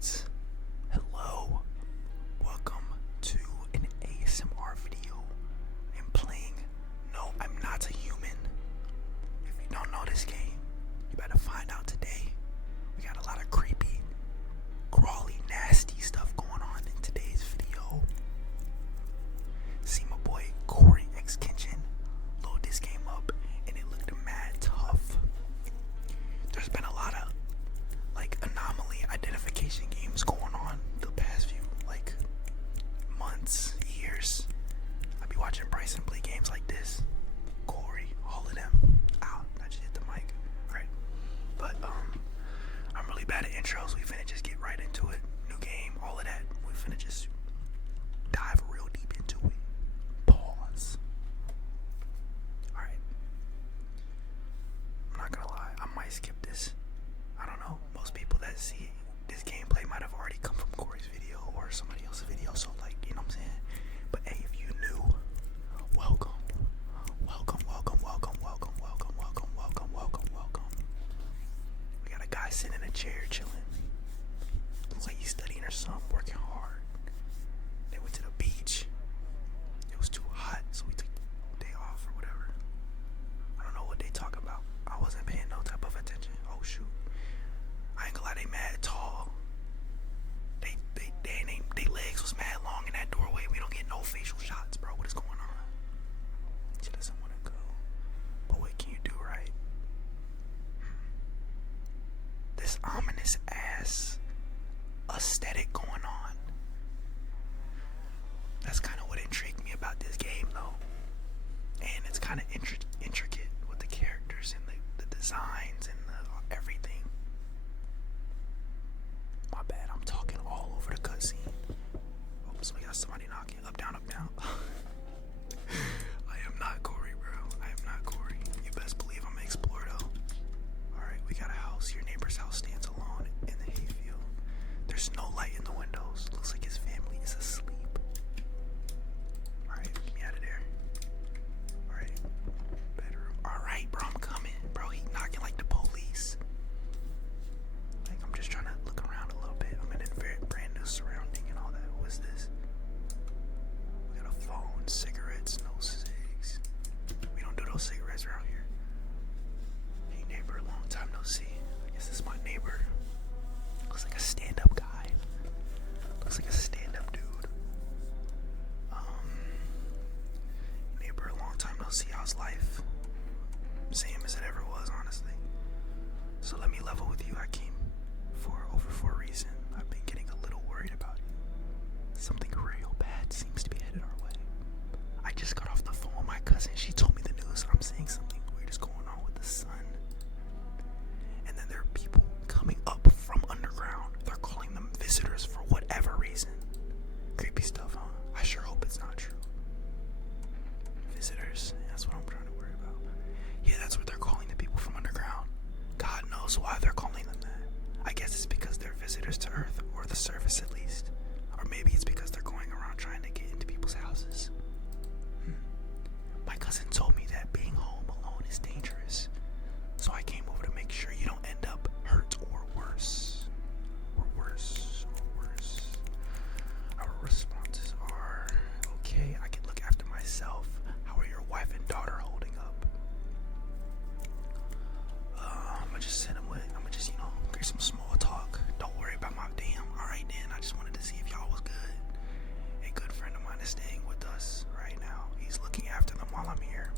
Alright, hello, welcome to an ASMR video. I'm playing No, I'm Not a Human. If you don't know this game, you better find out today. We got a lot of creepy, crawly, nasty stuff going on in today's video. See my boy Corey X Kitchen load this game up and it looked mad tough. There's been a lot of anomaly identification games going on the past few months, years. I be watching Bryson play games like this. Corey, all of them. Ow, I just hit the mic. Alright. But I'm really bad at intros. We finna just get right into it. New game, all of that. We finna just dive real deep into it. Pause. Alright. I'm not gonna lie, I might skip this. I don't know, most people that see this gameplay might have already come from Corey's video or somebody else's video, so you know what I'm saying? But hey, if you new, welcome. We got a guy sitting in a chair chilling. Looks like he's studying or something, working hard. They went to the beach. It was too hot, so we took the day off or whatever. I don't know what they talk about. I wasn't paying no type of attention. Oh shoot. I ain't gonna lie, they mad tall. They legs was mad long in that doorway. We don't get no facial shots, bro. What is going on? She doesn't want to go. But what can you do, right? This ominous ass aesthetic going on. That's kind of what intrigued me about this game, though. And it's kind of intricate with the characters and the designs and everything. My bad, I'm talking all over the cutscene. Oops, we got somebody knocking. Up, down, up, down. I am not Corey, bro. I am not Corey. You best believe I'm gonna explore, though. Alright, we got a house. Your neighbor's house stands alone in the hayfield. There's no light in the windows. Looks like his family is asleep. Alright, get me out of there. Alright, bedroom. Alright, bro, I'm coming. Bro, he knocking like the police. I'm just trying to look around a little bit. I'm in a very brand new surrounding and all that. What is this? We got a phone, cigarettes, no cigs. We don't do those cigarettes around here. Hey neighbor, long time no see. I guess this is my neighbor. Looks like a stand-up guy. Looks like a stand-up dude. Neighbor, long time no see. How's life? Same as it ever was, honestly. So let me level with you. I came for a reason. I've been getting a little worried about you. Something real bad seems to be headed our way. I just got off the phone with my cousin. She told me the news. I'm saying something weird is going on with the sun. And then there are people coming up from underground. They're calling them visitors for whatever reason. Creepy stuff, huh? I sure hope it's not true. Visitors, that's what I'm trying to worry about. Yeah, that's what they're calling the people from underground. God knows why they're calling them that. I guess it's because they're visitors to Earth, or the surface at least. Or maybe it's because they're going around trying to get into people's houses. My cousin told me that being home alone is dangerous. So I came over to make sure you don't end up hurt or worse. Our responses are, okay, I can look after myself. How are your wife and daughter holding up? I'm gonna just get some small talk. Don't worry about my damn. Alright then, I just wanted to see if y'all was good. A good friend of mine is staying with us right now. He's looking after them while I'm here.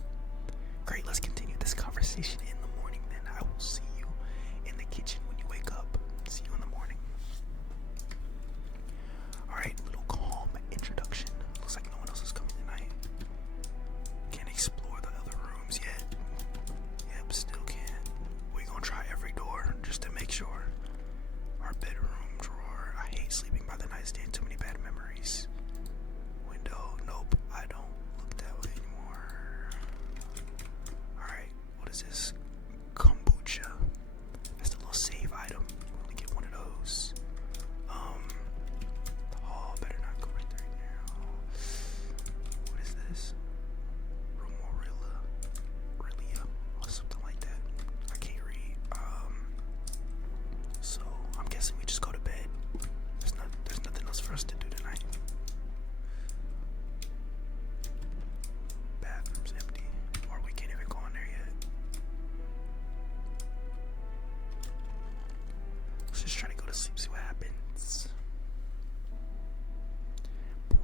Let's just try to go to sleep, see what happens.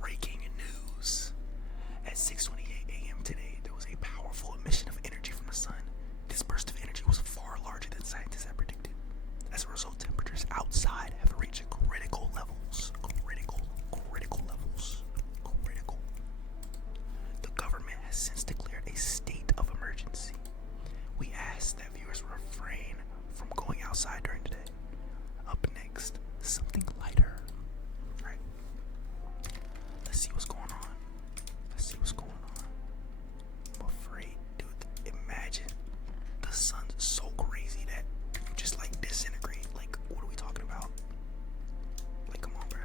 Breaking news. At 6:28 a.m. today, there was a powerful emission of energy from the sun. This burst of energy was far larger than scientists had predicted. As a result, temperatures outside have reached critical levels. Critical levels. Critical. The government has since declared a state of emergency. We ask that viewers refrain from going outside during the day. Up next, something lighter. Right? Let's see what's going on. I'm afraid, dude. Imagine the sun's so crazy that you just like disintegrate. Like, what are we talking about? Like, come on, bro.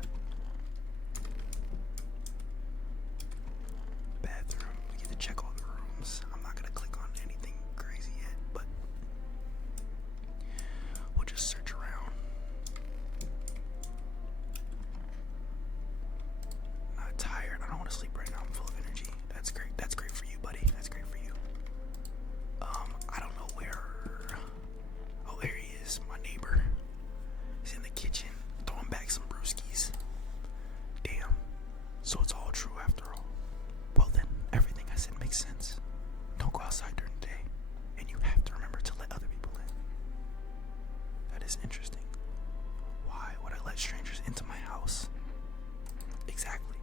Bathroom. We get to check all the rooms. I'm not gonna click on anything crazy yet, but we'll just search around. Not tired. I don't want to sleep right now. I'm full of energy. That's great. That's great for you, buddy. That's great for you. I don't know where. Oh, there he is. My neighbor. He's in the kitchen throwing back some brewskis. Damn. So it's all true after all. Well then, everything I said makes sense. Don't go outside during the day, and you have to remember to let other people in. That is interesting. Why would I let strangers into my house? Exactly.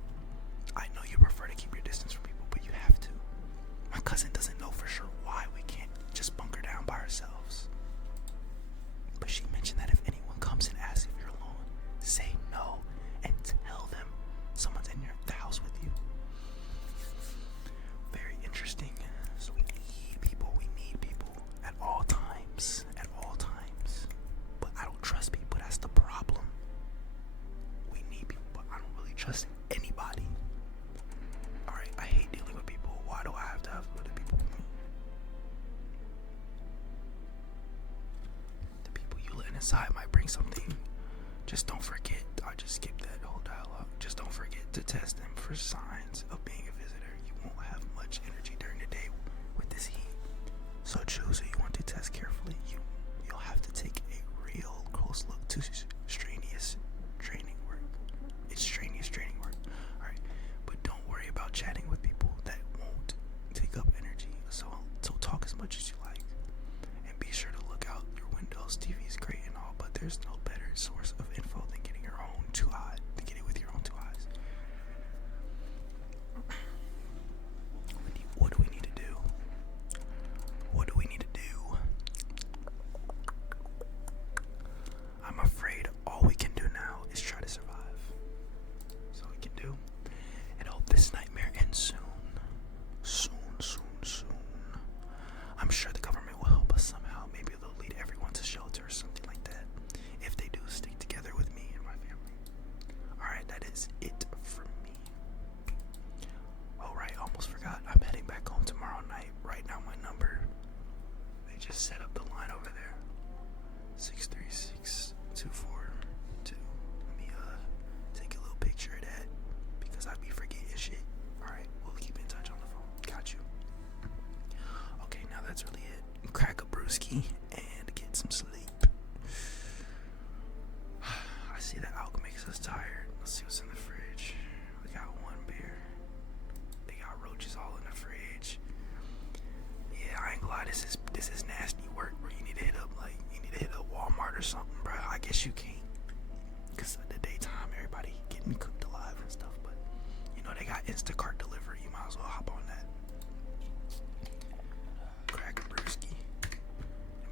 I know you prefer to keep your distance from people, but you have to. My cousin doesn't know for sure why we can't just bunker down by ourselves. But she mentioned that if anyone comes and asks if you're alone, say no and tell them someone's in the house with you. Very interesting. So we need people at all times. But I don't trust people, that's the problem. We need people, but I don't really trust anybody. Alright, I hate dealing with people. Why do I have to have other people with me? The people you let inside might bring something. Just don't forget. I just skipped that whole dialogue. Just don't forget to test them for signs of being a visitor. You won't have much energy during the day with this heat. So choose who you want to test carefully. You'll have to take a real close look to strenuous training work. It's strenuous training work. Alright. But don't worry about chatting with people that won't take up energy. So talk as much as you like. And be sure to look out your windows. TV is great and all, but there's no better source of info than getting your own two eyes. To get it with your own two eyes. What do we need to do? I'm afraid all we can do now is try to survive. That's all we can do. And hope this nightmare ends soon. Soon. I'm sure the government will help us somehow. Maybe they'll lead everyone to shelter or something like that. If they do, stick together with me and my family. Alright, that is it for me. Alright, almost forgot. I'm heading back home tomorrow night. Write down my number. They just set up the line over there. 636-242. Let me take a little picture of that because I be forgetting shit. Alright, we'll keep in touch on the phone. Got you. Okay, now that's really it. Crack a brewski and get some sleep. I see that alcohol makes us tired. Let's see what's in the fridge. We got one beer. They got roaches all in the fridge. Yeah, I ain't gonna lie, this is nasty work, bro. You need to hit up Walmart or something, bro. I guess you can't, because at the daytime everybody getting cooked alive and stuff, but you know they got Instacart delivery. You might as well hop on that. Crack a brewski.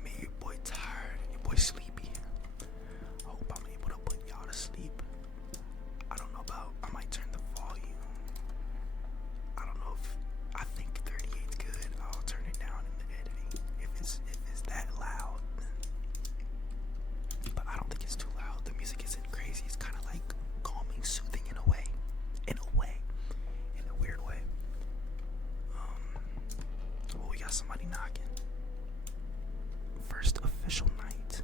Me, your boy tired, your boy sleepy. I hope I'm able to put y'all to sleep. I don't know about, I might turn the volume. I don't know if, I think 38's good. I'll turn it down in the editing if it's that loud. But I don't think it's too loud. The music isn't crazy. It's kind of like calming, soothing in a way. In a weird way. Well, we got somebody knocking. First official night.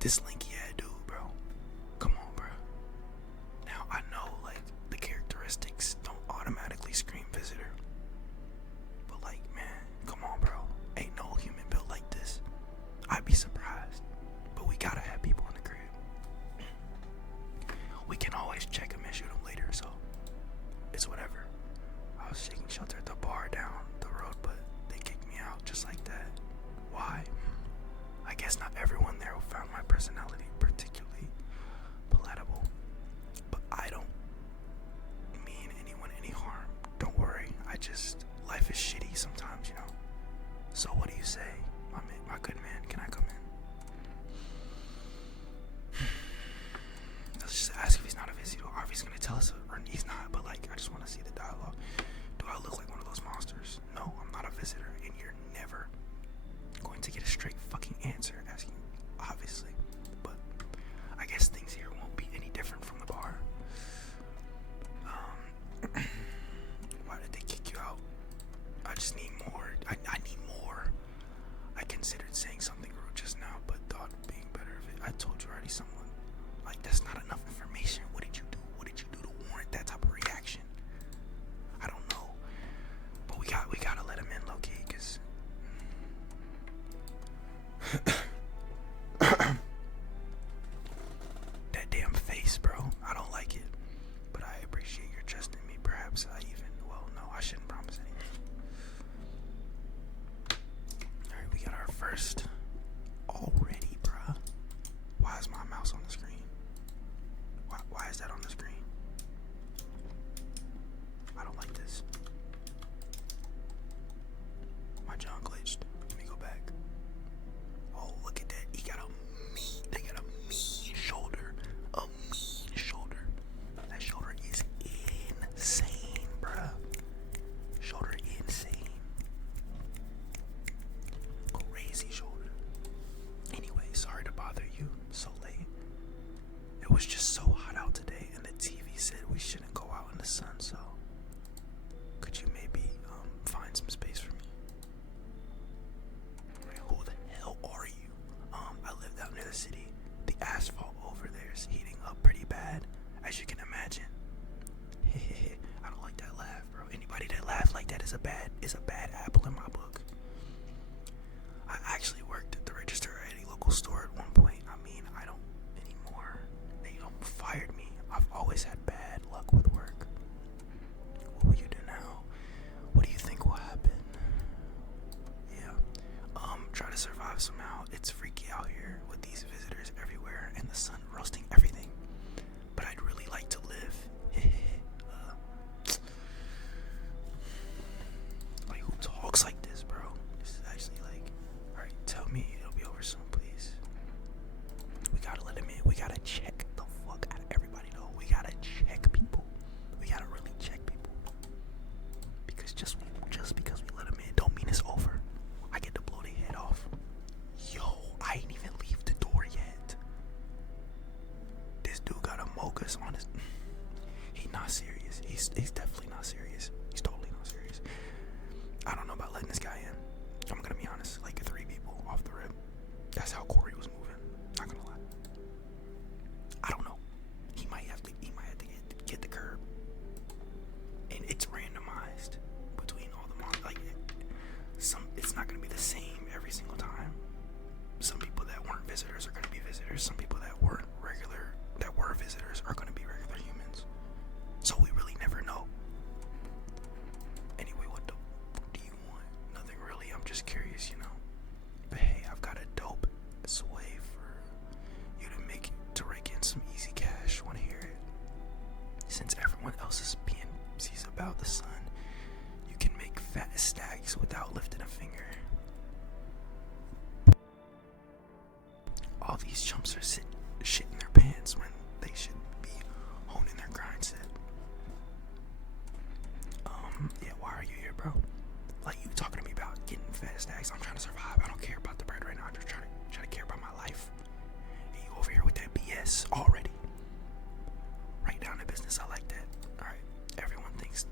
This lanky head dude, bro. Come on, bro. Now, I know, like, the characteristics don't automatically scream visitor. But, like, man, come on, bro. Ain't no human built like this. I'd be surprised. But we gotta have people in the crib. We can always check them and shoot them later, so it's whatever. I was shaking shelter at the bar down the road, but they kicked me out just like that. Why? I guess not everyone there who found my personality particularly palatable, but I don't mean anyone any harm. Don't worry, life is shitty sometimes, you know. So what do you say, my good man? Can I come in? Let's just ask if he's not a visitor, or if he's gonna tell us, or he's not. But like, I just want to see the dialogue. Do I look like one of those monsters? No, I'm not a visitor, and you're never going to get a straight fucking answer asking, obviously. But I guess things here won't be any different from the bar. Why did they kick you out? I just need more. I need more. I considered saying something rude just now, but thought being better of it. I told you already, someone. Like, that's not enough information. What did you do? What did you do to warrant that type of reaction? I don't know. But we gotta let him in low key, cause that damn face, bro. I don't like it. But I appreciate your trust in me. Perhaps I shouldn't promise anything. Alright, we got our first already, bruh. Why is my mouse on the screen? Why is that on the screen? I don't like this. My John glitched. Let me go back. Oh, look at that. They got a mean shoulder. A mean shoulder. That shoulder is insane, bruh. Shoulder insane. Crazy shoulder. Anyway, sorry to bother you so late. It was just so hot out today, and the TV said we shouldn't go out in the sun, so could you maybe find some space for me? Who the hell are you? I live out near the city. The asphalt over there is heating up pretty bad, as you can imagine. I don't like that laugh, bro. Anybody that laughs like that is a bad apple in my book. I actually worked at the register at a local store at one point. I mean, I don't anymore. They fired me. I've always had bad luck with work. What will you do now? What do you think will happen? Yeah. Try to survive somehow. It's freaky out here with these visitors everywhere and the sun roasting everything. But I'd really like to live. Like, who talks like this, bro? This is actually like, alright, tell me it'll be over soon, please. We gotta let him in. We gotta check the fuck out of everybody, though. We gotta check people. We gotta really check people. Because just because we let him in don't mean it's over. I get to blow their head off. Yo, I ain't even leave the door yet. This dude got a mogus on his. He's not serious. He's definitely not serious. He's totally not serious. I don't know about letting this guy in. I'm gonna be honest. Like 3 people off the rip. That's how Corey was moving. Not gonna lie. I don't know. He might have to get the curb. And it's randomized between all the monsters. Like it's not gonna be the same every single time. Some people that weren't visitors are gonna be visitors. Some people that were visitors are gonna be regular humans. So we really never know. Anyway, what the fuck do you want? Nothing really. I'm just curious, you know. But hey, I've got a dope way for you to rake in some easy cash. Wanna hear it? Since everyone else is being sees about the sun, you can make fat stacks without lifting a finger. All these chumps are shitting their pants when they should be honing their grind set. Yeah, why are you here, bro? Like, you talking to me about getting fat stacks? I'm trying to survive. I don't care about the bread right now. I'm just trying to care about my life. And you over here with that BS already. Right down to business. I like that. Alright, everyone thinks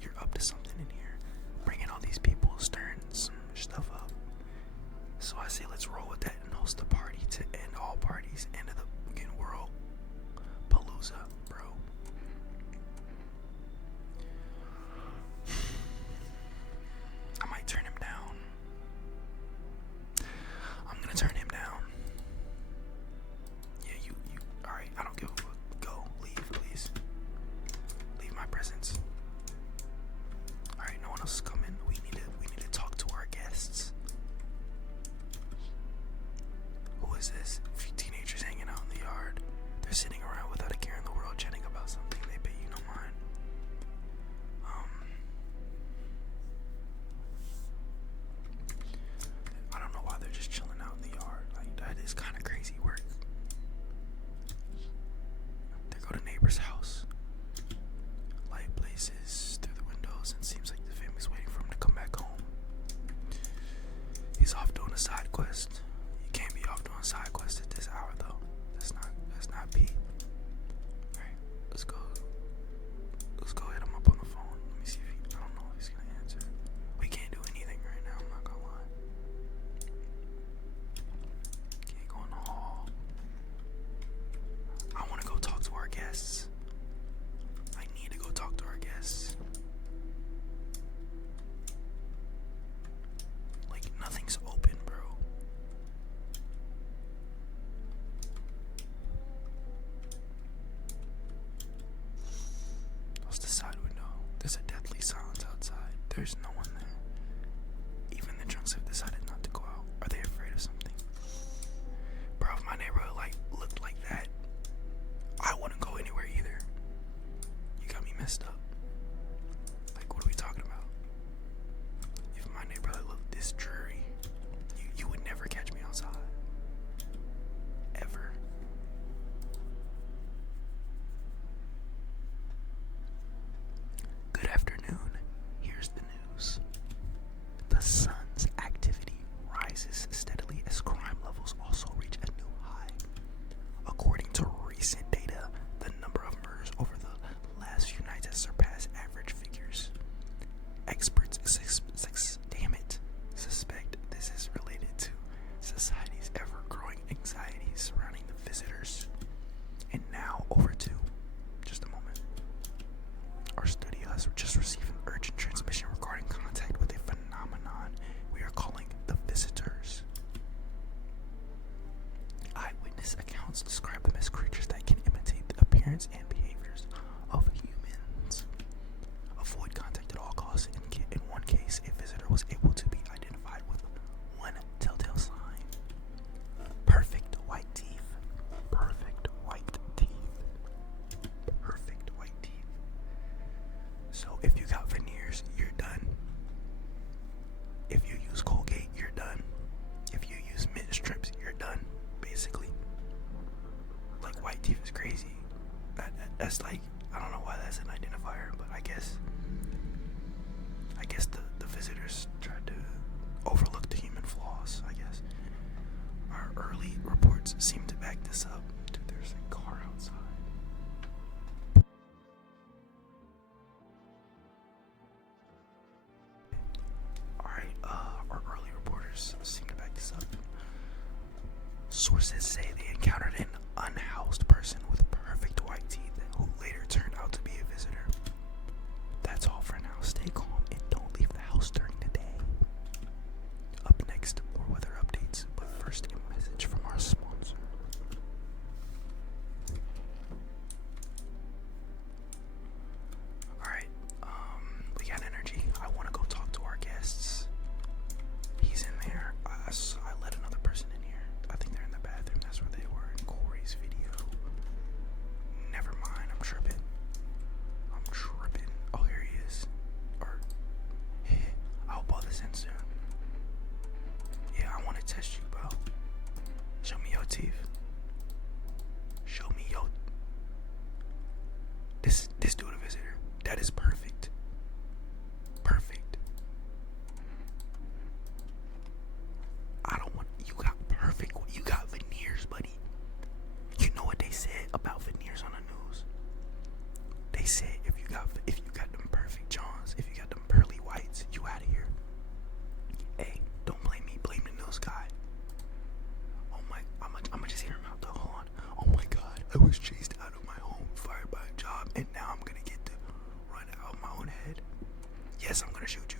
you're up to something in here. Bringing all these people, stirring some stuff up. So I say let's roll with that and host the party to end all parties, end of the fucking world. Palooza, bro. I might turn him down. I'm gonna turn him down. Yeah, you. Alright, I don't give a fuck. Go, leave, please. Leave my presence. Alright, no one else is coming. We need to talk to our guests. Who is this? A few teenagers hanging out in the yard. They're sitting around without a care in the world, chatting about something. They pay you no mind. I don't know why they're just chilling out in the yard. Like, that is kind of crazy work. They go to neighbor's house. Light blazes through the windows and seems like the family's waiting for him to come back home. He's off doing a side quest. You can't be off doing a side quest at this hour though. That's not Pete. Alright, let's go hit him up on the phone. Let me see if I don't know if he's gonna answer. We can't do anything right now, I'm not gonna lie. Can't go in the hall. I wanna go talk to our guests. I need to go talk to our guests. Like, nothing's open, bro. What's the side window? There's a deathly silence outside. There's no one there. Even the drunks have decided not to go out. Are they afraid of something? Bro, if my neighborhood looked like that, I wouldn't go anywhere either. You got me messed up. Like, what are we talking about? If my neighborhood looked this dreary, you would never catch me outside. Ever. Good afternoon. Here's the news. The sun's activity rises steadily as crime levels also reach a new high. According to recent data, the number of murders over the last few nights has surpassed average figures. Experts suspect this is related to society's ever-growing anxiety surrounding the visitors. And now, over to just a moment. Our studio has just received an urgent transmission regarding contact with a phenomenon we are calling the visitors. Eyewitness accounts describe them as creatures that can imitate the appearance and behaviors of humans. Avoid contact at all costs. In one case, a visitor was able to be identified with one telltale sign. Perfect white teeth. Perfect white teeth. Perfect white teeth. So if you got veneers, you're done. If you use Colgate, you're done. If you use mint strips, you're done. Basically. Like, white teeth is crazy. That's like, I don't know why that's an identifier, but I guess the visitors tried to overlook the human flaws, I guess. Our early reports seem to back this up. Dude, there's a car outside. Alright, our early reporters seem to back this up. Sources say they encountered an unhoused person with perfect white teeth who later turned out to be a visitor. That's all for now. Stay calm and don't leave the house during the day. Up next, more weather updates, but first a message from our sponsor. Alright, we got energy. I want to go talk to our guests. He's in there. I let another person in here. I think they're in the bathroom. That's where they were in Corey's video. Never mind. I'm tripping. Oh, here he is. Or, hey, I'll pull this in soon. Yeah, I want to test you, bro. Show me your teeth. Show me your... This dude a visitor. That is perfect. Perfect. I don't want... You got perfect... You got veneers, buddy. You know what they said about veneers on the news? They said if you got them perfect Johns, if you got them pearly whites, you out of here. Hey, don't blame me. Blame the news guy. Oh I was chased out of my home, fired by a job, and now I'm gonna get to run out of my own head. Yes, I'm gonna shoot you.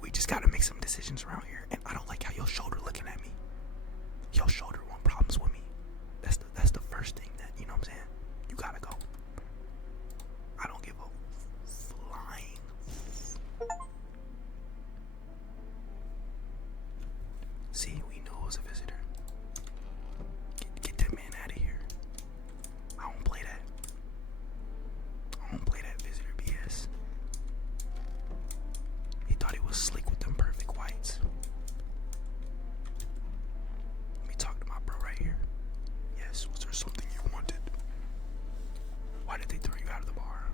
We just gotta make some decisions around here, and I don't like how your shoulder looking at me. Your shoulder want problems with me. That's the first thing that, you know what I'm saying? You gotta go. I don't give a flying. See, we knew it was a visitor. Get that man out of here. I don't play that. I don't play that visitor BS. He thought he was slick with them perfect whites. Let me talk to my bro right here. Yes, was there something you wanted? Why did they throw you out of the bar?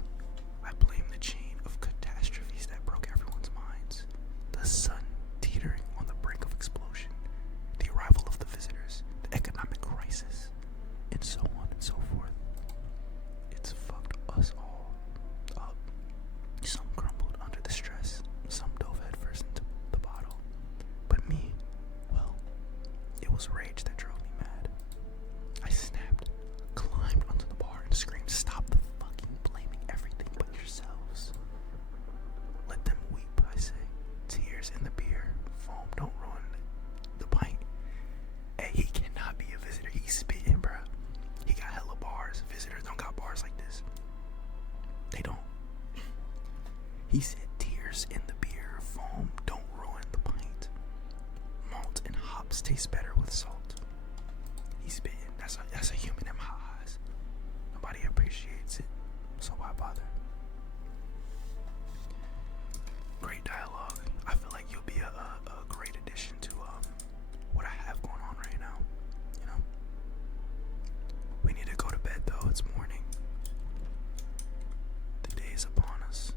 I blame the chain of catastrophes that broke everyone's minds. The sun teetering on the brink of explosion, the arrival of the visitors, the economic crisis, and so on and so forth. It's fucked us all up. Some crumbled under the stress, some dove headfirst into the bottle. But me, well, it was rage that drove me mad. I snapped, climbed onto the bar, and screamed, "Stop the fucking blaming everything but yourselves. Let them weep," I say. Tears in the beer, foam don't ruin the pint. Hey, he cannot be a visitor. He's spitting, bruh. He got hella bars. Visitors don't got bars like this. They don't. He said, "Tears in the beer, foam don't ruin the pint. Malt and hops taste better with salt." He's spitting. That's a human in my eyes. Nobody appreciates it, so why bother? Great dialogue. I feel like you'll be a great addition to what I have going on right now. You know, we need to go to bed though. It's morning. The day is upon us.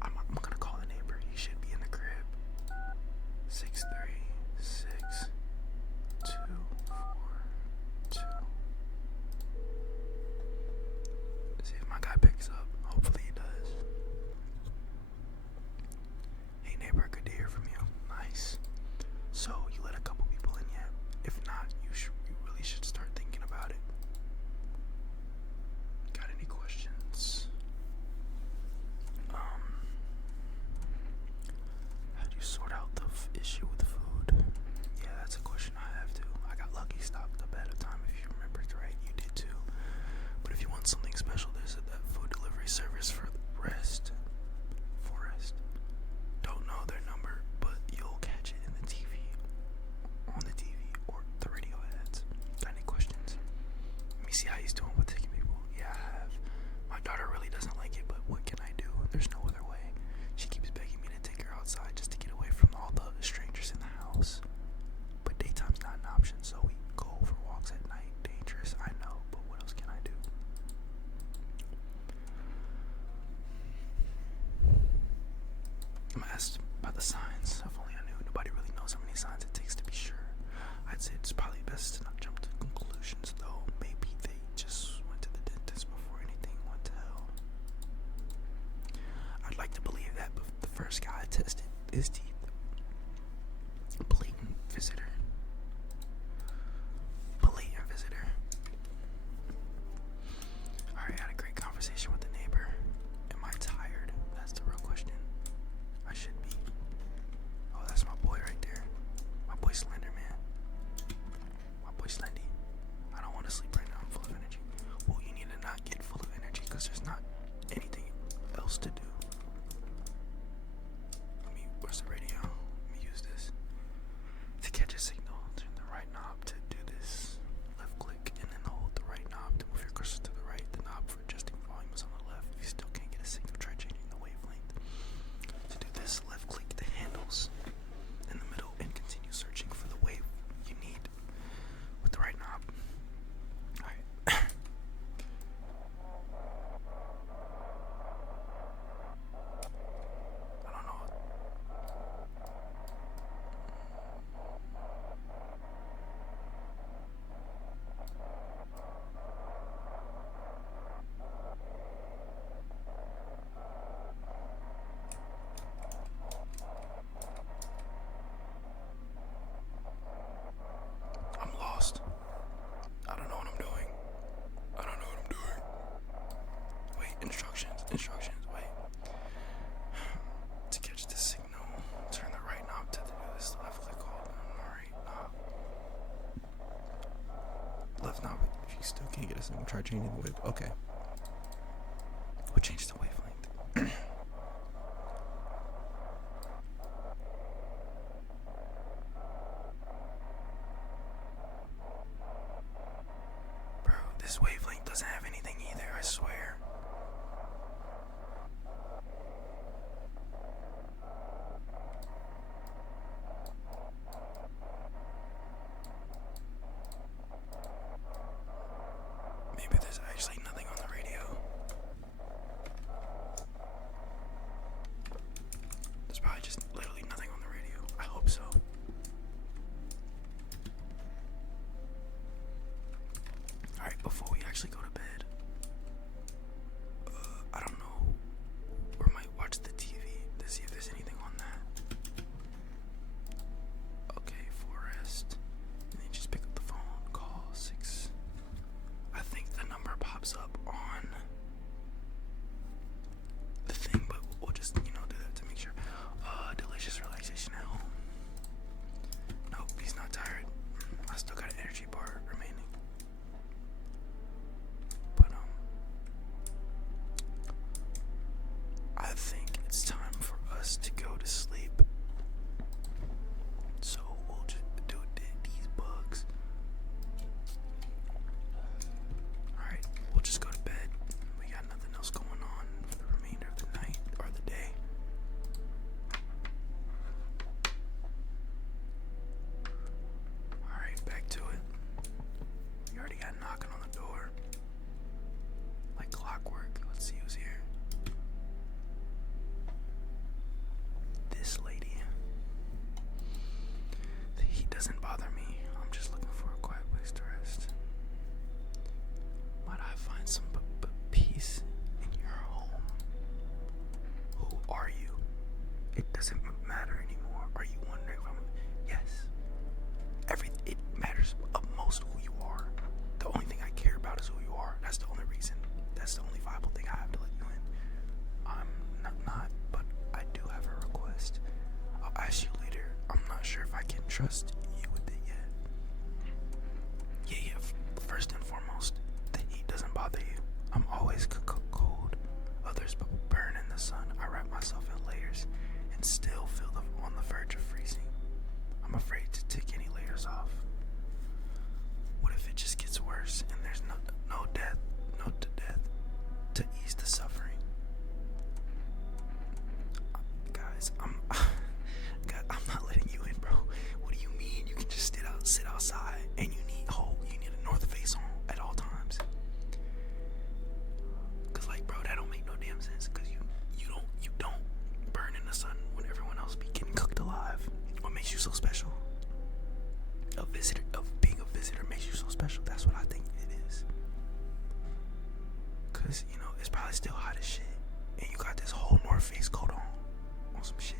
I'm gonna call the neighbor. He should be in the crib. 63642. See if my guy picks up. Hopefully he does. still can't get a signal. Try changing the wavelength. Okay. We'll change the wavelength. Bro, this wavelength doesn't have anything either, I swear. Maybe there's actually nothing on the radio. There's probably just literally nothing on the radio. I hope so. Alright, before we actually go to bed, I don't know, or might watch the TV to see if there's anything on that. Okay, Forest. And then just pick up the phone, call 6. I think the number pops up on the thing, but we'll just, do that to make sure. Delicious relaxation at home. Nope, he's not tired. I still got an energy bar remaining. But, I think it's time for us to go to sleep. So we'll just do these bugs. Alright, we'll just go to bed. We got nothing else going on for the remainder of the night or the day. Alright, back to it. You already got knocking on the door. Like clockwork. Let's see who's here. This lady. The heat doesn't bother me. I'm just looking for a quiet place to rest. Might I find some peace in your home? Who are you? It doesn't matter anymore. Are you wondering if I'm... Yes. It matters of most who you are. The only thing I care about is who you are. That's the only reason. That's the only viable thing I have to let you in. I'm not, but I do have a request. I'll ask you later. I'm not sure if I can trust you with it yet. Yeah. First and foremost, the heat doesn't bother you. I'm always cold. Others burn in the sun. I wrap myself in layers and still feel on the verge of freezing. I'm afraid to take any layers off. What if it just gets worse and there's no death to ease the suffering? Guys, I'm not letting you in, bro. What do you mean? You can just sit outside and you need a North Face on at all times. Cause like, bro, that don't make no damn sense. Cause you don't burn in the sun when everyone else be getting cooked alive. What makes you so special? Being a visitor makes you so special. That's what I think it is. Cause it's probably still hot as shit, and you got this whole North Face coat on some shit.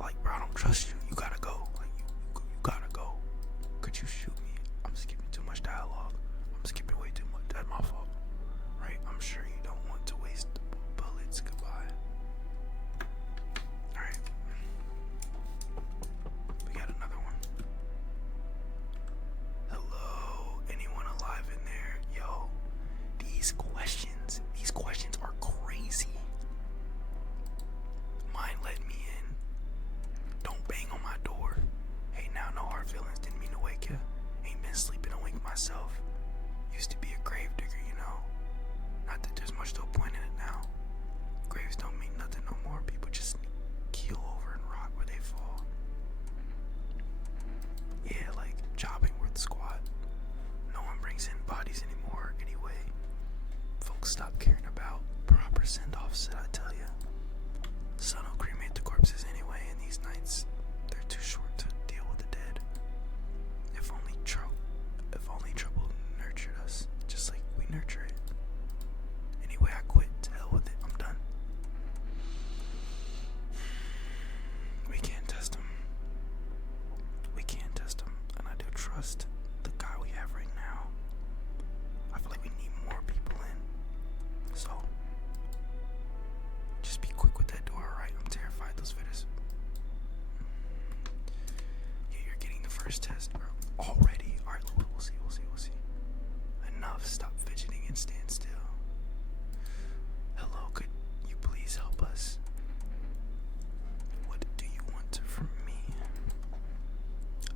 Like, bro, I don't trust you. You gotta go. Like, you gotta go. Could you shoot me? I'm skipping too much dialogue. I'm skipping way too much. That's my fault. Right? I'm sure you don't want to waste bullets. Goodbye. Alright. We got another one. Hello? Anyone alive in there? Yo, these questions are crazy. Mind letting me in. Don't bang on my door. Hey, now, no hard feelings. Didn't mean to wake ya. Ain't been sleeping awake myself. Used to be a grave digger, Not that there's much to a point in it now. Graves don't mean nothing no more. People just keel over and rot where they fall. Yeah, like jobbing worth the squat. No one brings in bodies anymore anyway. Folks stop caring about proper send-offs, did I tell ya? Sun will cremate the corpses anyway, and these nights, they're too short to deal with the dead. If only trouble nurtured us, just like we nurture it. Anyway, I quit. To hell with it. I'm done. We can't test them. And I do trust the guy we have right now. I feel like we need more people in. So, just be quick with that door, alright? I'm terrified. Those fitters. Yeah, you're getting the first test, bro. Already? Alright, we'll We'll see. Enough. Stop fidgeting and stand still. Hello, could you please help us? What do you want from me?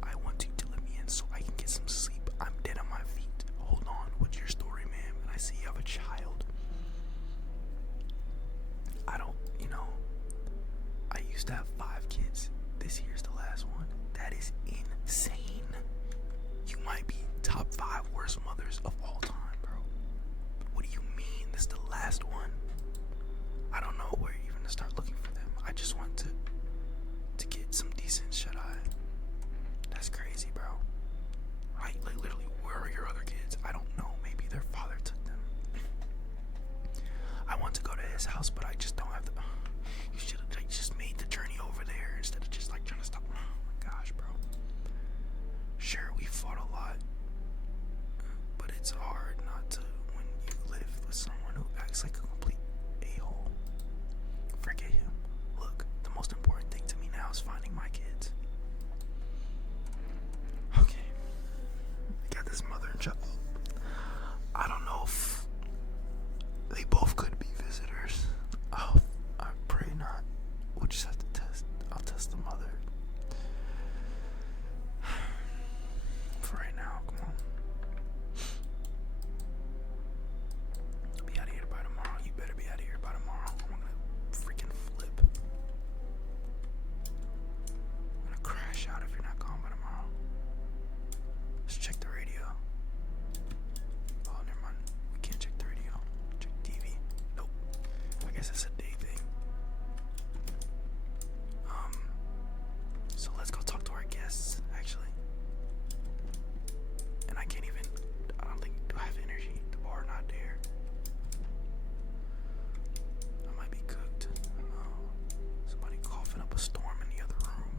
I want you to let me in so I can get some sleep. I'm dead on my feet. Hold on, what's your story, ma'am? And I see you have a child. I used to have 5 kids. This here's the last one. That is insane. You might be top 5 worst mothers of all time, bro. What do you mean this is the last one? I don't know where even to start looking for them. I just want to get some decent shut-eye. That's crazy, bro. Like literally, where are your other kids? I don't know. Maybe their father took them. I want to go to his house, but I just don't have the... You should have just made the journey over there instead of just like trying to stop. Oh my gosh, bro. Sure, we fought a lot, but it's hard not to when you live with someone who acts like a complete a-hole. Forget him. Look, the most important thing to me now is finding my kids. Okay. I got this mother and child. I don't know if they both could be visitors. Oh, I pray not. We'll just have to test. I'll test the mother. For right now, come on. I'll be out of here by tomorrow. You better be out of here by tomorrow. I'm gonna freaking flip. I'm gonna crash out if you're not gone by tomorrow. Let's check the radio. Oh, never mind. We can't check the radio. Check TV. Nope. I guess it's a day thing. So let's go talk to our guests, actually. And I don't think, do I have energy? The bar not there. I might be cooked. Somebody coughing up a storm in the other room.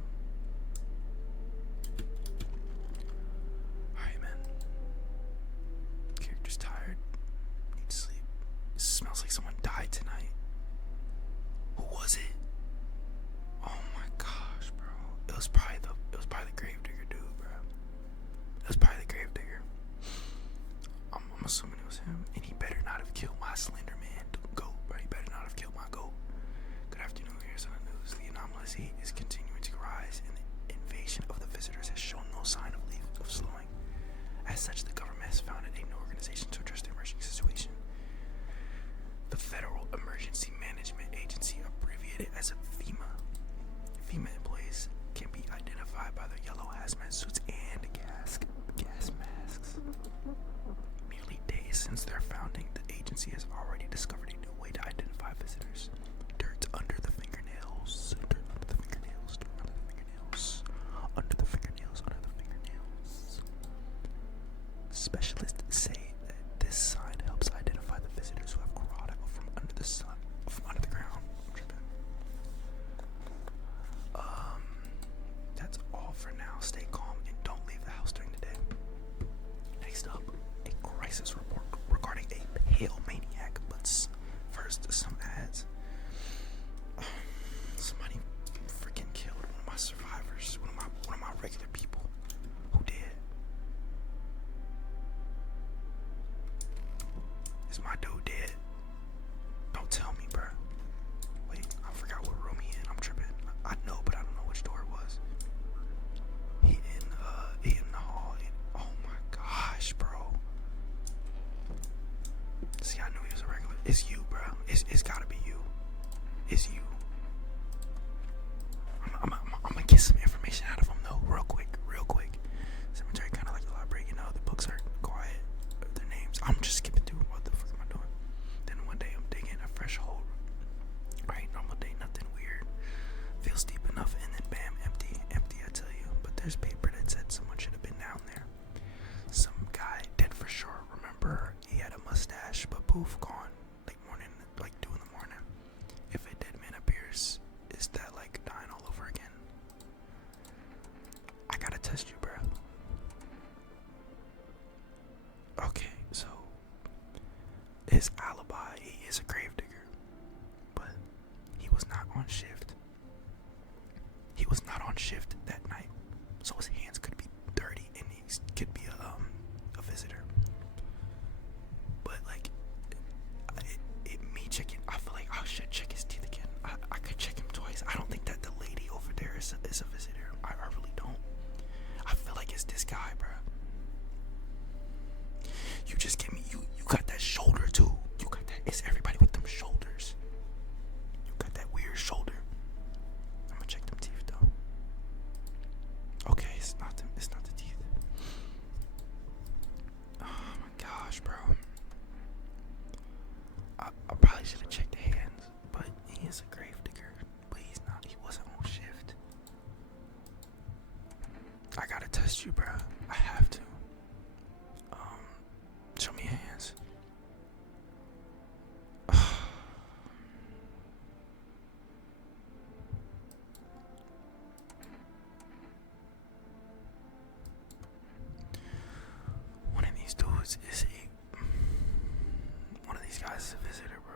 Alright, man. Character's tired. Need sleep. It smells like someone died tonight. Who was it? Oh my gosh, bro. It was probably the gravedigger dude, bro. It was probably the gravedigger. I'm assuming it was him, and he better not have killed my Slender Man goat, bro. He better not have killed my goat. Good afternoon, here's on the news. The anomalous heat is continuing to rise, and the invasion of the visitors has shown no sign of slowing. As such, the government has founded a new organization to address the emerging situation. The Federal Emergency Management Agency, abbreviated as FEMA. FEMA employees can be identified by their yellow hazmat suits and gas masks. Merely days since their founding, the agency has already discovered a new way to identify visitors. Dirt under the fingernails. Dirt under the fingernails. Dirt under the fingernails. Under the fingernails. Under the fingernails. Specialists say that this sign helps identify the visitors who have crawled out from under the sun, from under the ground. That's all for now. Stay calm and don't leave the house during the day. Next up, a crisis report regarding a pale maniac. But first, some ads. Somebody freaking killed one of my survivors. One of my regular people. Who did? Is my dude dead? Don't tell me, bro. Wait, I forgot what room he in. I'm tripping. I know, but I don't know which door it was. He in the hall. Oh my gosh, bro. See, I knew he was a regular. It's you, bro. It's gotta be you. It's you. I'm gonna get some information out of him though, real quick. Cemetery kind of like the library, the books are quiet. Their names. I'm just skipping through. What the fuck am I doing? Then one day I'm digging a fresh hole. Right, normal day, nothing weird. Feels deep enough, and then bam, empty, I tell you. But there's paper that said someone should have been down there. Some guy, dead for sure. Remember, he had a mustache, but poof, gone. Like 2 in the morning. If a dead man appears, is that like dying all over again? I gotta test you, bro. Okay, so his alibi, he is a gravedigger, but he was not on shift. He was not on shift that night, so his hands could be dirty, and he could be like it's this guy, bro. You just gave me, you got that shoulder too. You got that, it's everybody with them shoulders. You got that weird shoulder. I'm gonna check them teeth though. Okay, it's not the teeth. Oh my gosh, bro. I probably should have checked the hands, but he is a grave digger. But he's not, he wasn't on shift. I gotta test you, bro. I have to. Show me your hands. One of these dudes is one of these guys is a visitor, bro.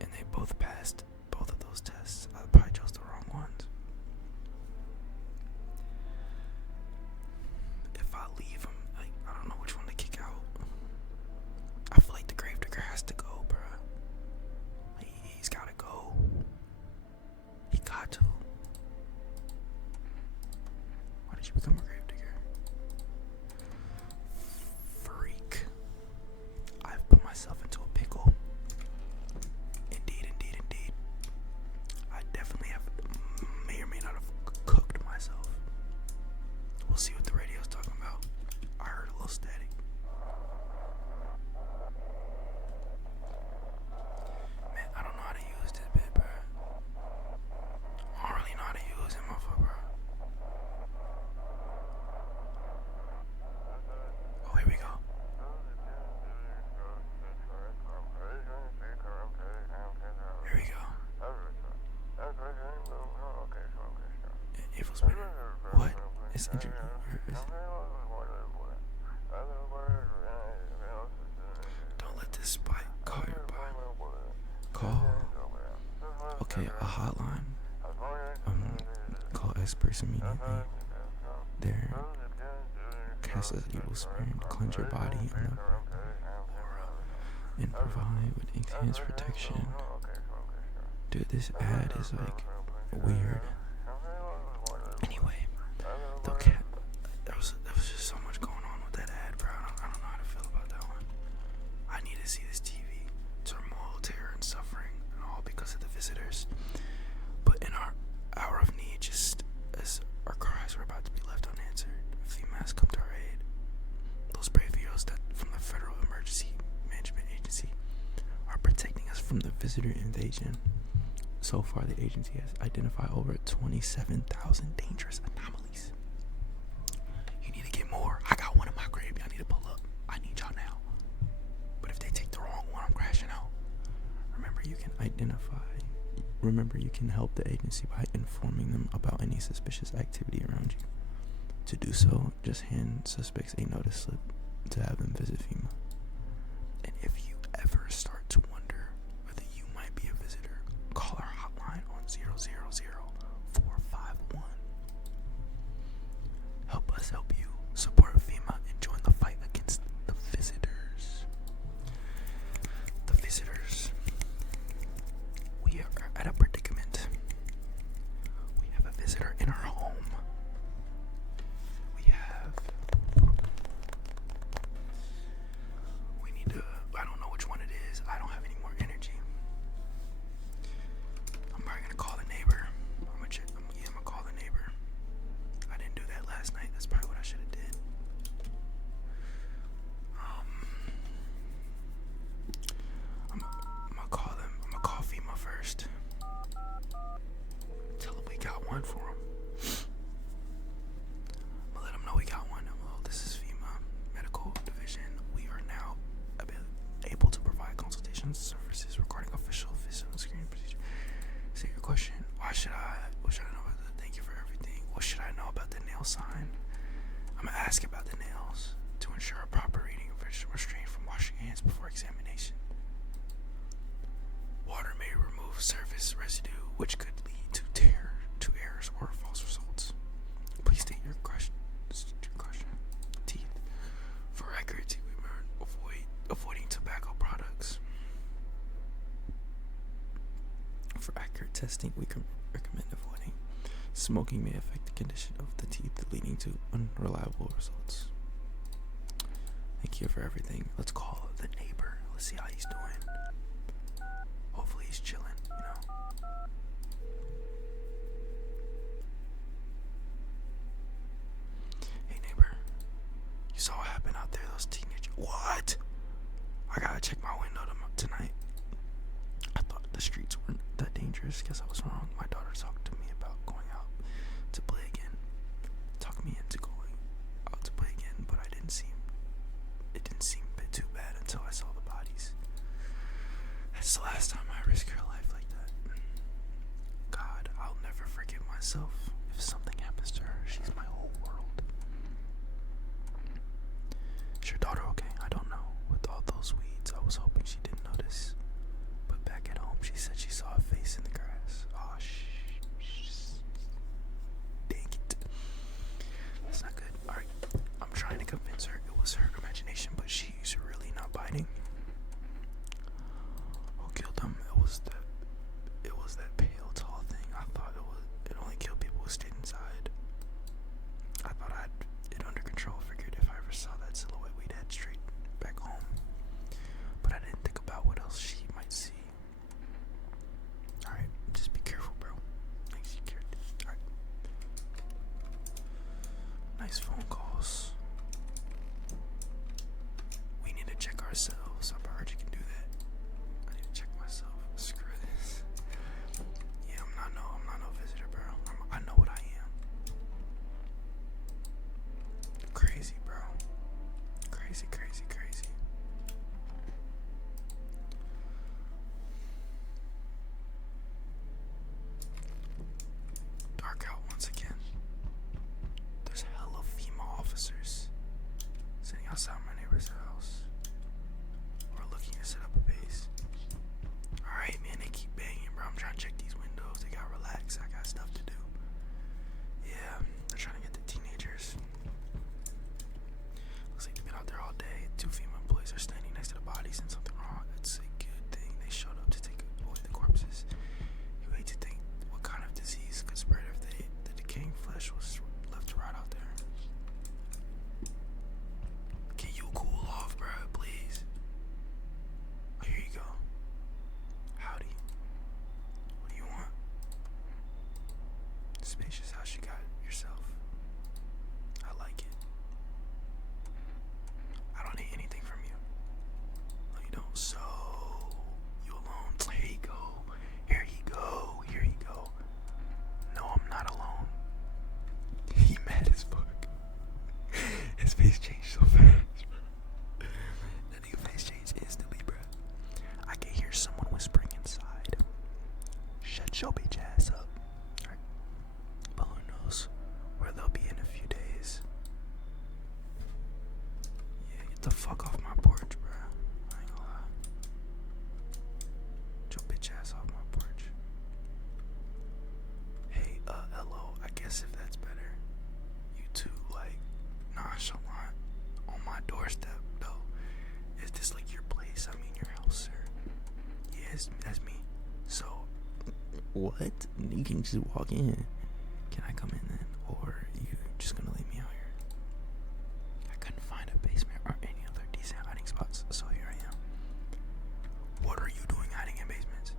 And they both passed both of those tests. I probably chose the wrong ones. If I leave him, like, I don't know which one to kick out. I feel like the gravedigger has to go, bro. He's gotta go. He got to. Why did you become a gravedigger? Freak. I've put myself into a pickle. Indeed. I definitely may or may not have cooked myself. We'll see what the radio's talking about. I heard a little static. Man, I don't know how to use this bit, bro. I don't really know how to use it, motherfucker, bro. Oh, here we go. Here we go. Evil spirit. What? It's injured. Don't let this spike call your body. Call. Okay, a hotline. Call experts immediately. There. Cast as evil spirit. Cleanse your body on the aura and provide with enhanced protection. Dude, this ad is like weird. Anyway, there was just so much going on with that ad, bro. I don't know how to feel about that one. I need to see this TV. Turmoil, terror, and suffering, and all because of the visitors. But in our hour of need, just as our cries were about to be left unanswered, FEMA has come to our aid. Those brave heroes that from the Federal Emergency Management Agency are protecting us from the visitor invasion. So far, the agency has identified over 27,000 dangerous anomalies. You need to get more. I got one in my grave. Y'all need to pull up. I need y'all now. But if they take the wrong one, I'm crashing out. Remember, you can help the agency by informing them about any suspicious activity around you. To do so, just hand suspects a notice slip to have them visit FEMA. And if you ever start to wonder whether you might be a visitor, call our hotline on 000-451. Help us help you. Support FEMA and join the fight against the visitors. The visitors. We are at a predicament. We have a visitor in our home. I don't know which one it is. I don't have any more energy. I'm probably gonna call the neighbor. I'm gonna call the neighbor. I didn't do that last night. That's probably what I should have did. I'm gonna call them. I'm gonna call FEMA first. Tell them we got one for them. I'm gonna let them know we got one. Well, this is FEMA Medical Division. We are now able to provide consultations services regarding official physical screening procedure. Say your question. What should I know about that? Thank you for everything. What should I know about the nail sign? I'm gonna ask about the nails to ensure a proper reading of restraint from washing hands before examination. Water may remove surface residue, which could lead to errors or false results. Please state your question. Teeth. For accuracy, avoiding tobacco products. For accurate testing, we can recommend avoiding. Smoking may affect the condition of the teeth leading to unreliable results. Thank you for everything. Let's call the neighbor. Let's see how he's doing. Hopefully he's chilling, you know. Hey neighbor, you saw what happened out there, those teenagers. What? I gotta check my window tonight. I thought the streets weren't that dangerous. Guess I was wrong. My daughter talked to me about going out to play again. Talked me into going out to play again, but it didn't seem a bit too bad until I saw the bodies. That's the last time I risk her life like that. God, I'll never forgive myself if something happens to her. She's my whole world. Is your daughter okay? I don't know. With all those weeds, I was hoping she didn't notice. But back at home, she said she saw a face in the grass. Oh, dang it. That's not good. Alright, I'm trying to convince her it was her imagination, but she's really not biting. Who killed them? It was that pale, tall thing. I thought it only killed people who stayed inside. I thought I had it under control. Figured if I ever saw that silhouette, we'd head straight back home. But I didn't think about what else she might see. Alright, just be careful, bro. Thanks, you cared. Alright. Nice phone calls. We need to check ourselves. I heard you can do that. I need to check myself. Screw this. Yeah, I'm not no visitor, bro. I know what I am. Crazy, bro. Crazy. Dark out once again. There's hella FEMA officers sitting outside my neighbor's house. We're looking to set up a base. Alright, man, they keep banging, bro. I'm trying to check these windows. They gotta relax. I got stuff to do. Yeah, they're trying to get the teenagers. Looks like they've been out there all day. 2 FEMA employees are standing next to the bodies and something wrong. It's a good thing they showed up to take away the corpses. You hate to think what kind of disease could spread if the decaying flesh was left to rot out there. Can you cool off, bro, please? Oh, here you go. Howdy. What do you want? Spacious house you got yourself. I like it. I don't need anything from you. No, you don't. So, you alone? Here you go. Here you go. No, I'm not alone. He mad as fuck. His face changed so fast. That nigga face changed instantly, bro. I can hear someone whispering inside. Shut your bitch ass up. Alright. But who knows where they'll be in a few days. Yeah, get the fuck off my porch, bro. I ain't gonna lie. Get your bitch ass off my porch. Hey, hello. I guess if that's better. You two, like, nonchalant on my doorstep, though. Is this like your place? I mean, your house, sir? Yes, that's me. So, what? You can just walk in. Can I come in then? Or you just gonna leave me out here? I couldn't find a basement or any other decent hiding spots, so here I am. What are you doing hiding in basements?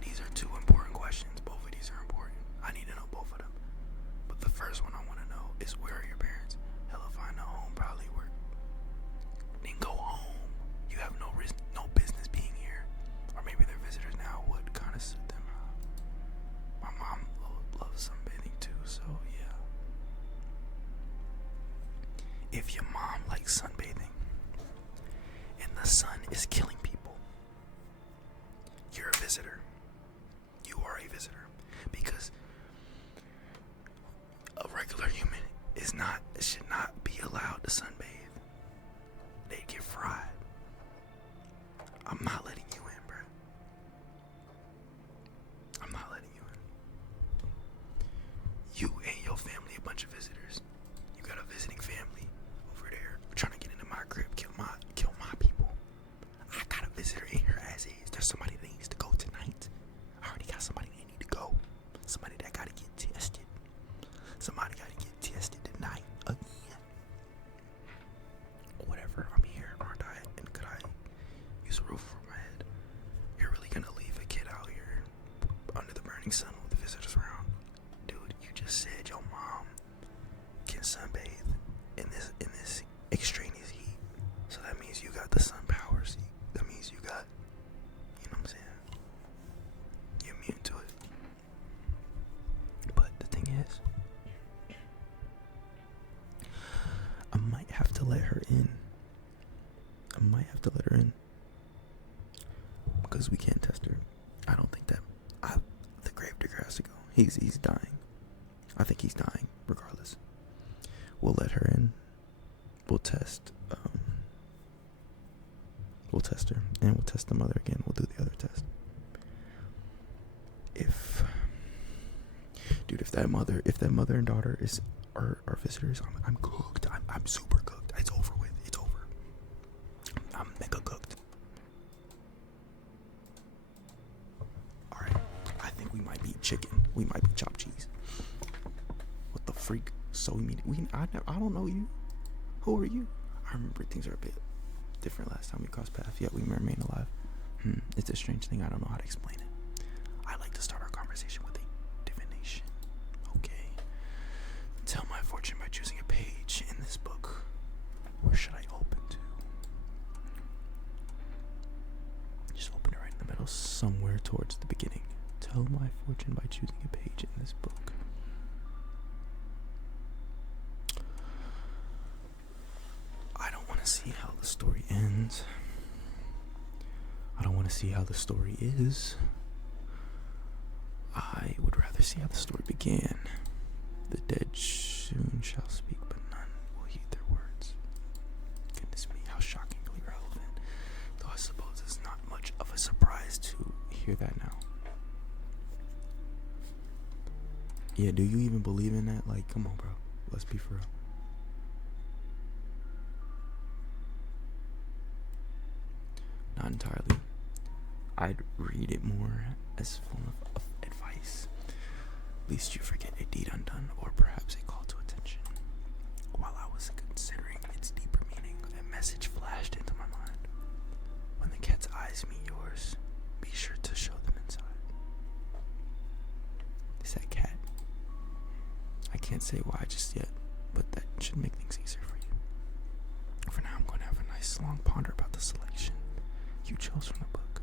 These are 2 important questions. Both of these are important. I need to know both of them. But the first one I want to know is, where are your parents? Hell, if I know home, probably work. Then go home. You have no business being here. Or maybe they're visitors now. Would kind of suit them. My mom loves sunbathing too, so yeah. If your mom likes sunbathing and the sun is killing people, you're a visitor. You are a visitor. Because a regular human should not be allowed to sunbathe. They get fried. I'm not letting you in, bro. I'm not letting you in. You and your family, a bunch of visitors. You got a visiting family over there trying to get into my crib, kill my people. I got a visitor in here as is. There's somebody that needs to go tonight. I already got somebody that need to go. Somebody that gotta get tested. Somebody gotta get tested tonight again. Whatever, I'm here, aren't I? And could I use a roof over my head? You're really gonna leave a kid out here under the burning sun with the visitors around? Dude, you just said your mom can sunbathe in this extraneous heat. So that means you got the sun powers. That means you got, you know what I'm saying? You're immune to it. But the thing is, I might have to let her in. Because we can't test her. I don't think that the gravedigger has to go. He's dying. I think he's dying regardless. We'll let her in. We'll test her, and we'll test the mother again. We'll do the other test. If that mother and daughter are visitors, I'm cooked. I'm super cooked. It's over with. It's over. I'm mega cooked. All right. I think we might be chicken. We might be chopped cheese. What the freak? So I don't know you. Who are you? I remember things are a bit different last time we crossed paths, yet we remain alive. It's a strange thing. I don't know how to explain it. I like to start our conversation with a divination. Okay. Tell my fortune by choosing a page in this book. Where should I open to? Just open it right in the middle, somewhere towards the beginning. Tell my fortune by choosing a page in this book. I don't want to see how the story ends. I don't want to see how the story is. I would rather see how the story began. The dead soon shall speak, but none will heed their words. Goodness me, how shockingly relevant. Though I suppose it's not much of a surprise to hear that now. Yeah, do you even believe in that? Like, come on, bro. Let's be for real. Not entirely. I'd read it more as a form of advice. Least you forget a deed undone, or perhaps a call to attention. While I was considering its deeper meaning, a message flashed into my mind. When the cat's eyes meet yours, be sure to show them inside. Is that cat? I can't say why just yet, but that should make things easier for you. For now, I'm going to have a nice long ponder about the selection you chose from the book.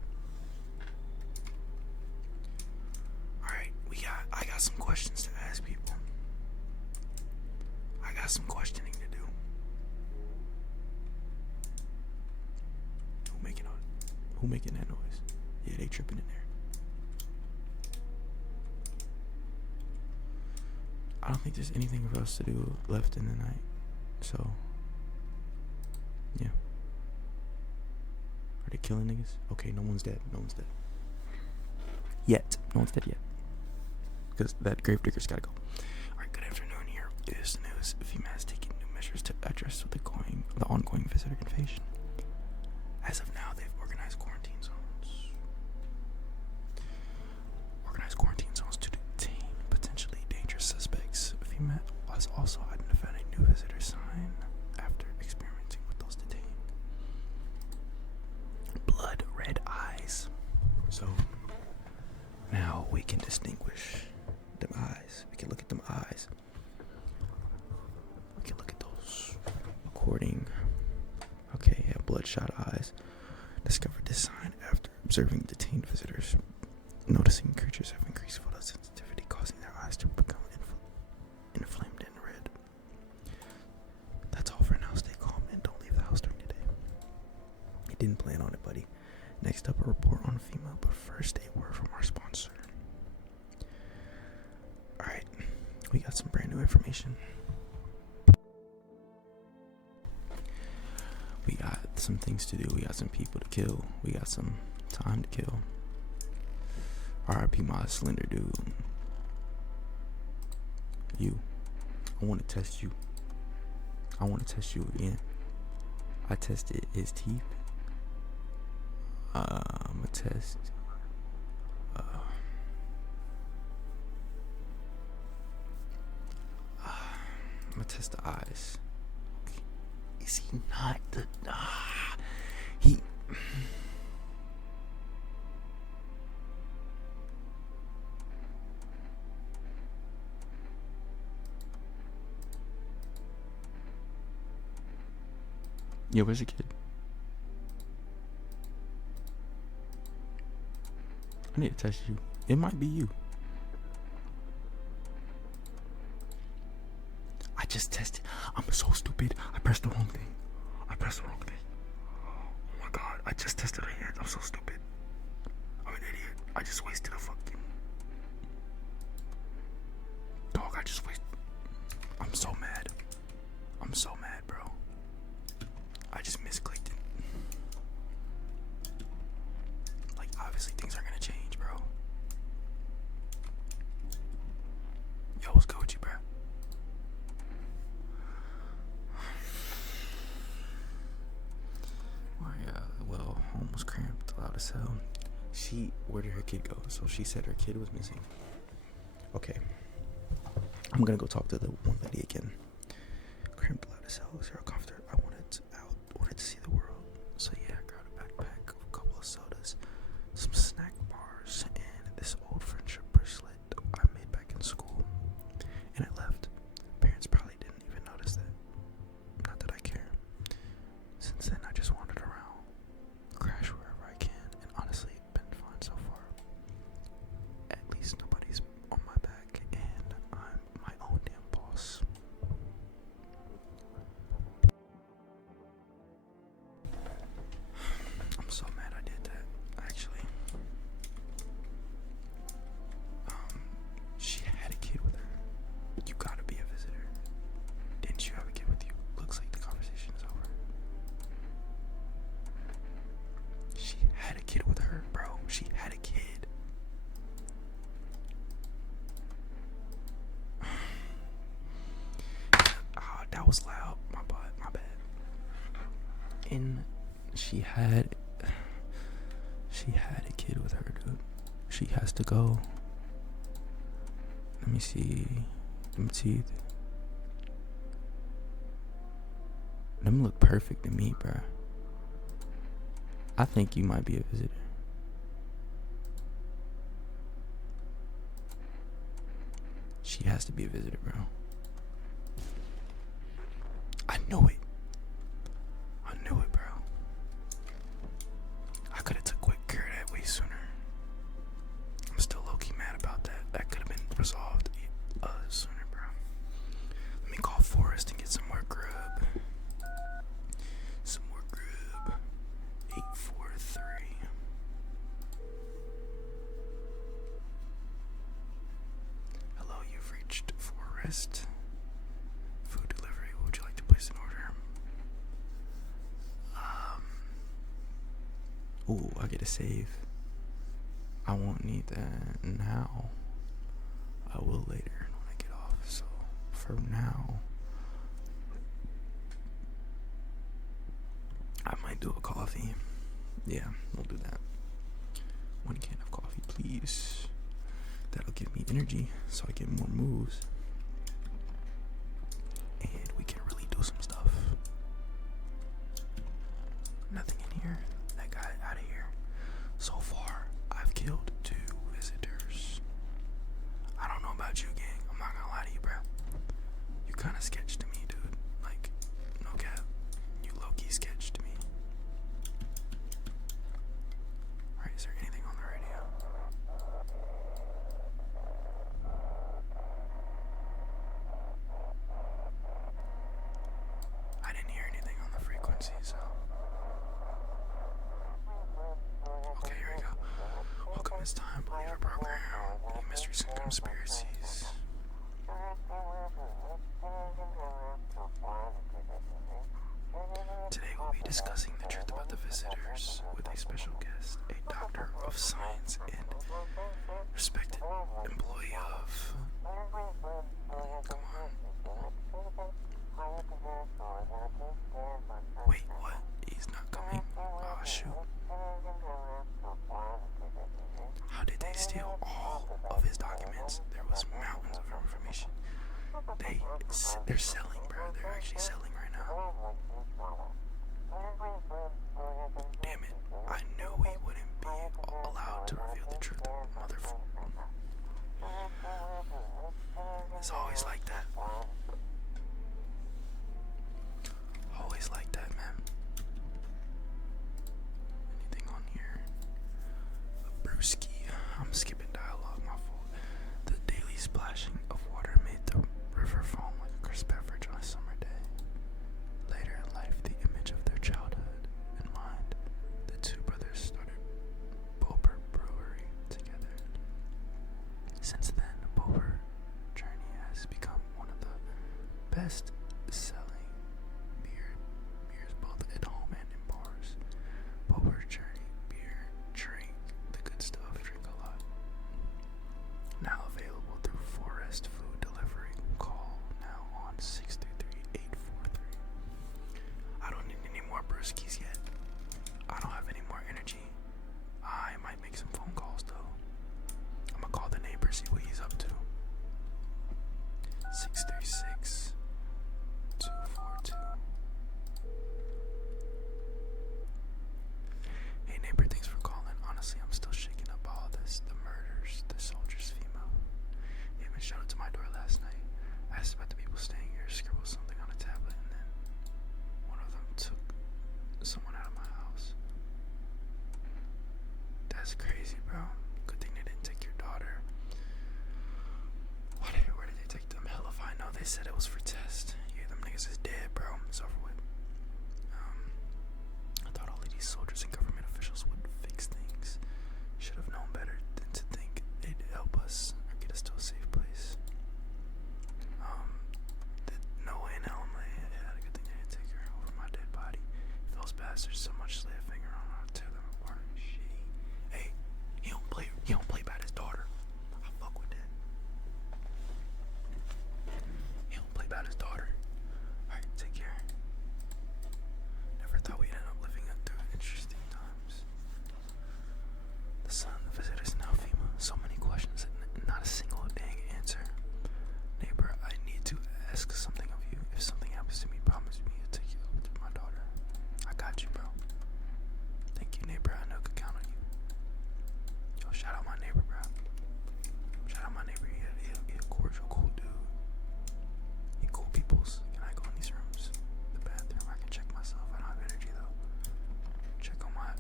Alright, I got some questions to ask people. I got some questioning to do. Who making that noise? Yeah, they tripping in there. I don't think there's anything for us to do left in the night. So, yeah. Are they killing niggas? Okay, no one's dead. Yet. No one's dead yet. Because that gravedigger's gotta go. Alright, good afternoon. Here is the news. FEMA has taken new measures to address the ongoing visitor invasion. As of now, they've organized quarantine zones to detain potentially dangerous suspects. FEMA has also identified a new visitor sign after experimenting with those detained. Blood red eyes. So now we can distinguish them eyes. We can look at them eyes. We can look at those according. Okay, yeah, bloodshot eyes. Discovered this sign after observing detained visitors. Noticing creatures have increased photosensitivity, causing their eyes to become inflamed and red. That's all for now. Stay calm and don't leave the house during the day. I didn't plan on it, buddy. Next up, a report on FEMA, but first a word from our sponsor. Alright, we got some brand new information. We got some things to do. We got some people to kill. We got some time to kill. R.I.P. my slender dude. You. I want to test you. I want to test you again. I tested his teeth. I'm gonna test. test the eyes. Okay. Is he not the... he... Yo, where's the kid? I need to test you. It might be you. I just tested. I'm so stupid. I pressed the wrong thing. Oh my god. I just tested her hands. I'm so stupid. I'm an idiot. I just wasted a fucking... Dog, I just wasted... I'm so mad. Bro. I just misclicked it. Like, obviously things are gonna change, bro. Yo, what's good with you, bro? Well, home was cramped, loud as hell. Where did her kid go? So she said her kid was missing. Okay. I'm gonna go talk to the one lady again. Cramped, loud as hell, zero comfort. I wanted to see the world. So yeah, I grabbed a backpack, a couple of sodas, some snack bars, and this old friendship bracelet I made back in school. And I left. Parents probably didn't even notice that. Not that I care. Since then, I just wandered around, crash wherever I can, and honestly, it's been fun so far. At least nobody's on my back, and I'm my own damn boss. I'm so mad I did that, actually. She had a kid with her. You gotta be a visitor. Didn't you have a kid with you? Looks like the conversation is over. She had a kid with her, bro. She had a kid. That was loud. My bad. And she had a kid with her, dude. She has to go. Let me see. Them teeth. Them look perfect to me, bro. I think you might be a visitor. She has to be a visitor, bro. I knew it, bro. I could have took quick care of that way sooner. I'm still low-key mad about that. That could have been resolved sooner, bro. Let me call Forrest and get some more grub. 843. Hello, you've reached Forrest. Food delivery. What would you like to place an order? Ooh, I get a save. I won't need that now. I will later when I get off. So for now, I might do a coffee. Yeah, we'll do that. 1 can of coffee, please. That'll give me energy so I get more moves. And we can really do some stuff. Nothing in here. That guy out of here. So far, I've killed 2 visitors. I don't know about you, gang. I'm not gonna lie to you, bro. You kind of sketched to me, dude. Like, no cap. You low-key sketched to me. Alright, is there anything on the radio? I didn't hear anything on the frequency, so... Okay, here we go. Welcome, it's time. Believe our program. Any mysteries and conspiracies. Today we'll be discussing the truth about the visitors with a special guest, a doctor of science and respected employee of... Come on. Wait, what? He's not coming? Oh, shoot. How did they steal all of his documents? There was They're selling, bro. They're actually selling right now. Damn it! I knew we wouldn't be allowed to reveal the truth, motherfucker. It's always like that. Always like that, man. Anything on here? A brewski. I'm skipping dialogue, my fault. The daily splashing of water made the river foam like a crisp beverage on a summer day. Later in life, the image of their childhood in mind, the two brothers started Bober Brewery together. Since then, Bober Journey has become one of the best-selling beers both at home and in bars. Bober Journey beer, drink the good stuff, drink a lot. Now available through Forest Food Delivery. Call now on 633-843. I don't need any more brewskis yet. I don't have any more energy. I might make some phone calls though. I'm gonna call the neighbor, see what he's up to. 636-242. Hey neighbor, thanks for calling. Honestly, I'm still shaking up all this. The murders, the soldiers, FEMA. They even showed up to my door last night. I asked about the people staying here, scribbled something on a tablet, and then one of them took someone out of my house. That's crazy, bro. Good thing they didn't take your daughter. Where did they take them? Hell if I know. They said it was for test. Yeah, them niggas is dead, bro. It's over with. I thought all of these soldiers and government officials would fix things. Should have known better than to think they'd help us or get us to a safe place. Noah and Elma had a good thing they didn't take her over my dead body. If those bastards so much lay a finger on her, I'll tear them apart. Shitty. Hey, he don't play about his daughter. I fuck with that. He don't play about his daughter. Alright, take care. Never thought we'd end up living through interesting times. The son, the visitors, now FEMA. So many questions and not a single dang answer. Neighbor, I need to ask something of you. If something happens to me, promise me you'll take it over to my daughter. I got you, bro. Thank you, neighbor. I know I could count on you. Yo, shout out my neighbor, bro. Shout out my neighbor. He a cordial, cool dude. He cool peoples. Can I go in these rooms? The bathroom. I can check myself. I don't have energy though. Check on her.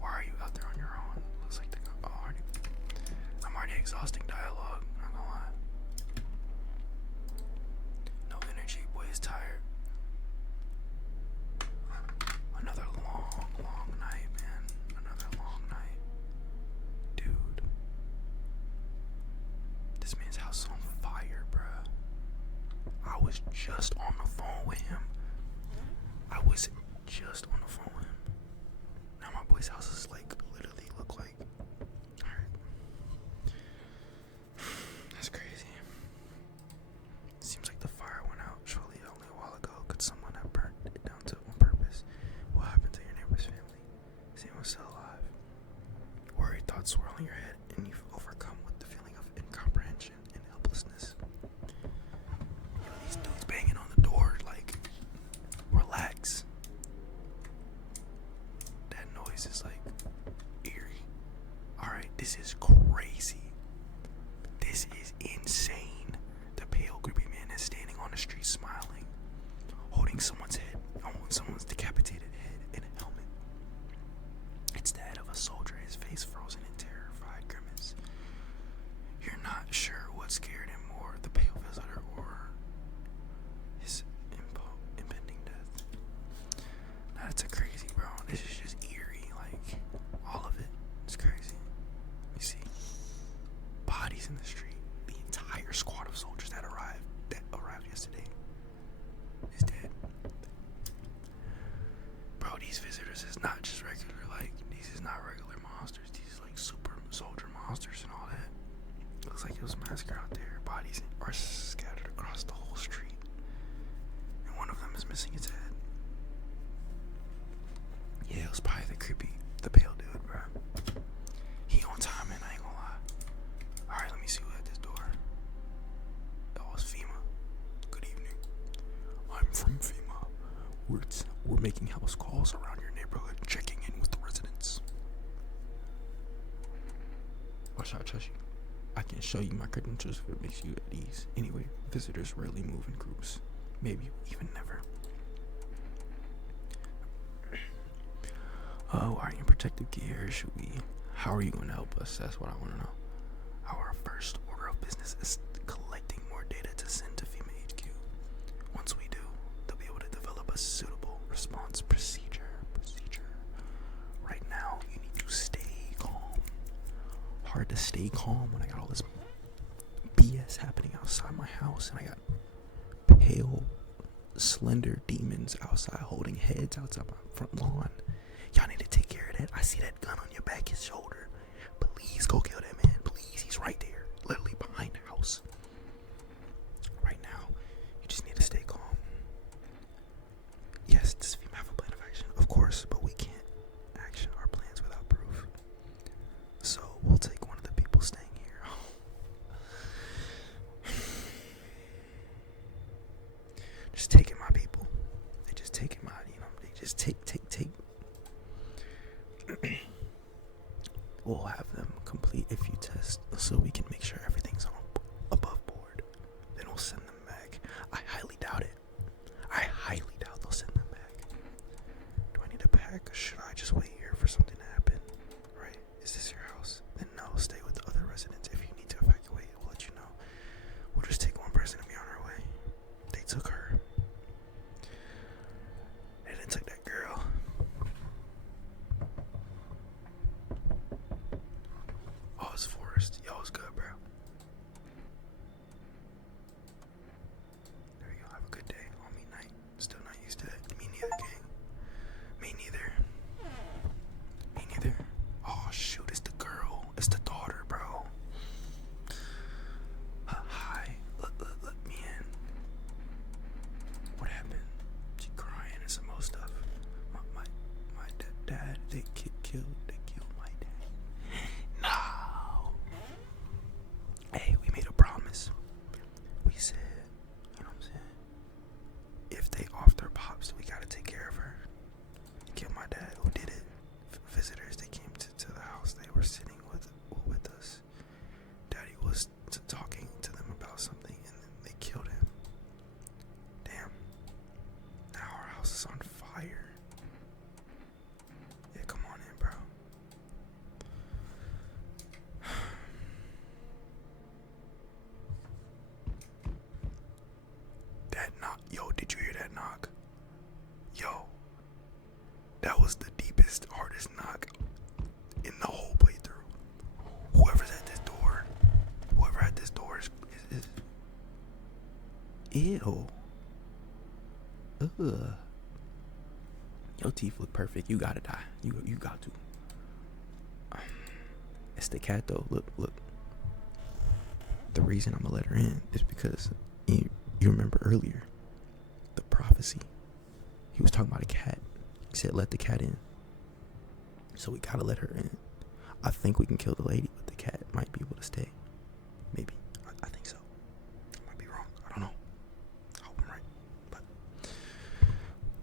Why are you out there on your own? Looks like I'm already exhausting dialogue. Not gonna lie. No energy. Boy is tired. Another long night, man. Another long night. Dude. This man's house is on fire, bruh. I was just on the phone with him. Now my boy's house is like, literally look like. Alright. That's crazy. Seems like the fire went out surely only a while ago. Could someone have burnt it down on purpose? What happened to your neighbor's family? Is anyone still alive? Worried thoughts swirl in your head, and you've overcome with the feeling of incomprehension and helplessness. Yo, these dudes banging on the door, like, relax. That noise is like eerie. from FEMA. We're making house calls around your neighborhood, checking in with the residents. Why should I trust you? I can show you my credentials if it makes you at ease. Anyway, visitors rarely move in groups. Maybe even never. Oh, are you in protective gear? How are you going to help us? That's what I want to know. Our first order of business is collecting more data to send to FEMA HQ. Once we do, they'll be able to develop a suitable response procedure. Right now, you need to stay calm. Hard to stay calm when I got all this BS happening outside my house, and I got pale, slender demons outside holding heads outside my front lawn. Y'all need to take care of that. I see that gun on your back, his shoulder. Please go kill that man. Please, he's right there, literally behind the house. Right now, you just need to stay calm. Yes, does FEMA have a plan of action? Of course, but we can't action our plans without proof. So we'll take one of the people staying here. Just taking my people. They just taking my, they just take. We'll have them complete a few tests so we can make sure everything's above board. Then we'll send them back. I highly doubt it. I highly doubt they'll send them back. Do I need to pack, or should I just wait here for something to happen? Right? Is this your house? Then no, stay with the other residents. If you need to evacuate, we'll let you know. We'll just take one person and be on our way. They took her. And then took that girl. Oh, it's Forrest. Yo, it's good, bro. There we go. Have a good day. On me night. Still not used to that. Me neither, gang. Me neither. Oh, shoot. It's the girl. It's the daughter, bro. Hi. Let me in. What happened? She crying and some more stuff. My dad, they killed my dad. No. Hey, we made a promise. We said, you know what I'm saying? If they off their pops, we gotta take care of her. Kill my dad. Who did it? Visitors, they came to the house. They were sitting with us. Daddy was talking to them about something, and then they killed him. Damn. Now our house is on fire. Yeah, come on in, bro. That knock. Yo, did you hear that knock? Yo. That was the deepest, hardest knock in the whole playthrough. Whoever had this door is ew. Ugh. Your teeth look perfect. You gotta die. You got to. It's the cat though. Look. The reason I'm gonna let her in is because you remember earlier the prophecy. He was talking about a cat. He said let the cat in. So we gotta let her in. I think we can kill the lady, but the cat might be able to stay. Maybe. I think so. I might be wrong. I don't know. I hope I'm right. But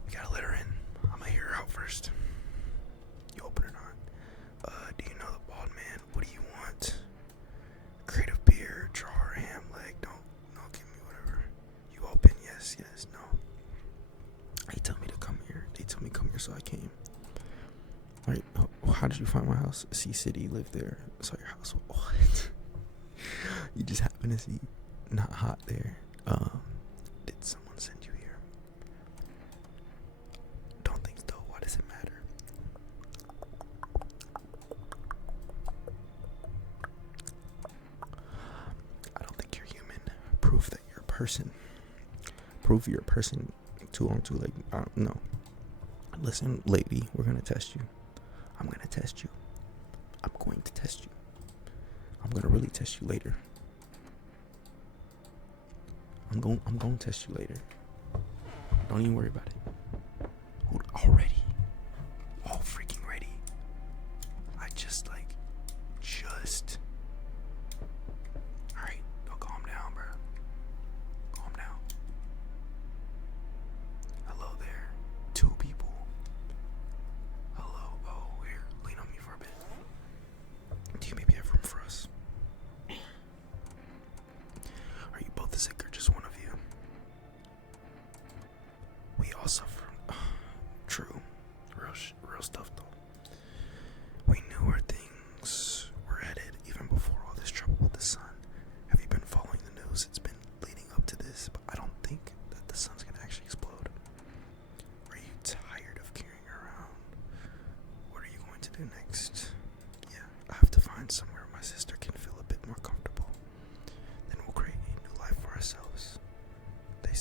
we gotta let her in. I'm gonna hear her out first. You open or not? Do you know the bald man? What do you want? Creative beer, jar, ham leg. No, give me whatever. You open? Yes, no. They tell me to come here. So I came. Alright, how did you find my house? Sea City, lived there. Saw your house. What? You just happen to see not hot there. Did someone send you here? Don't think so. Why does it matter? I don't think you're human. Proof that you're a person. Prove you're a person. 2 on 2, like, I don't know. Listen, lady, we're gonna test you. I'm gonna test you. I'm going to test you. I'm gonna really test you later. I'm going to test you later. Don't even worry about it. Already. All freaking ready. I just. Alright, calm down, bro. Calm down.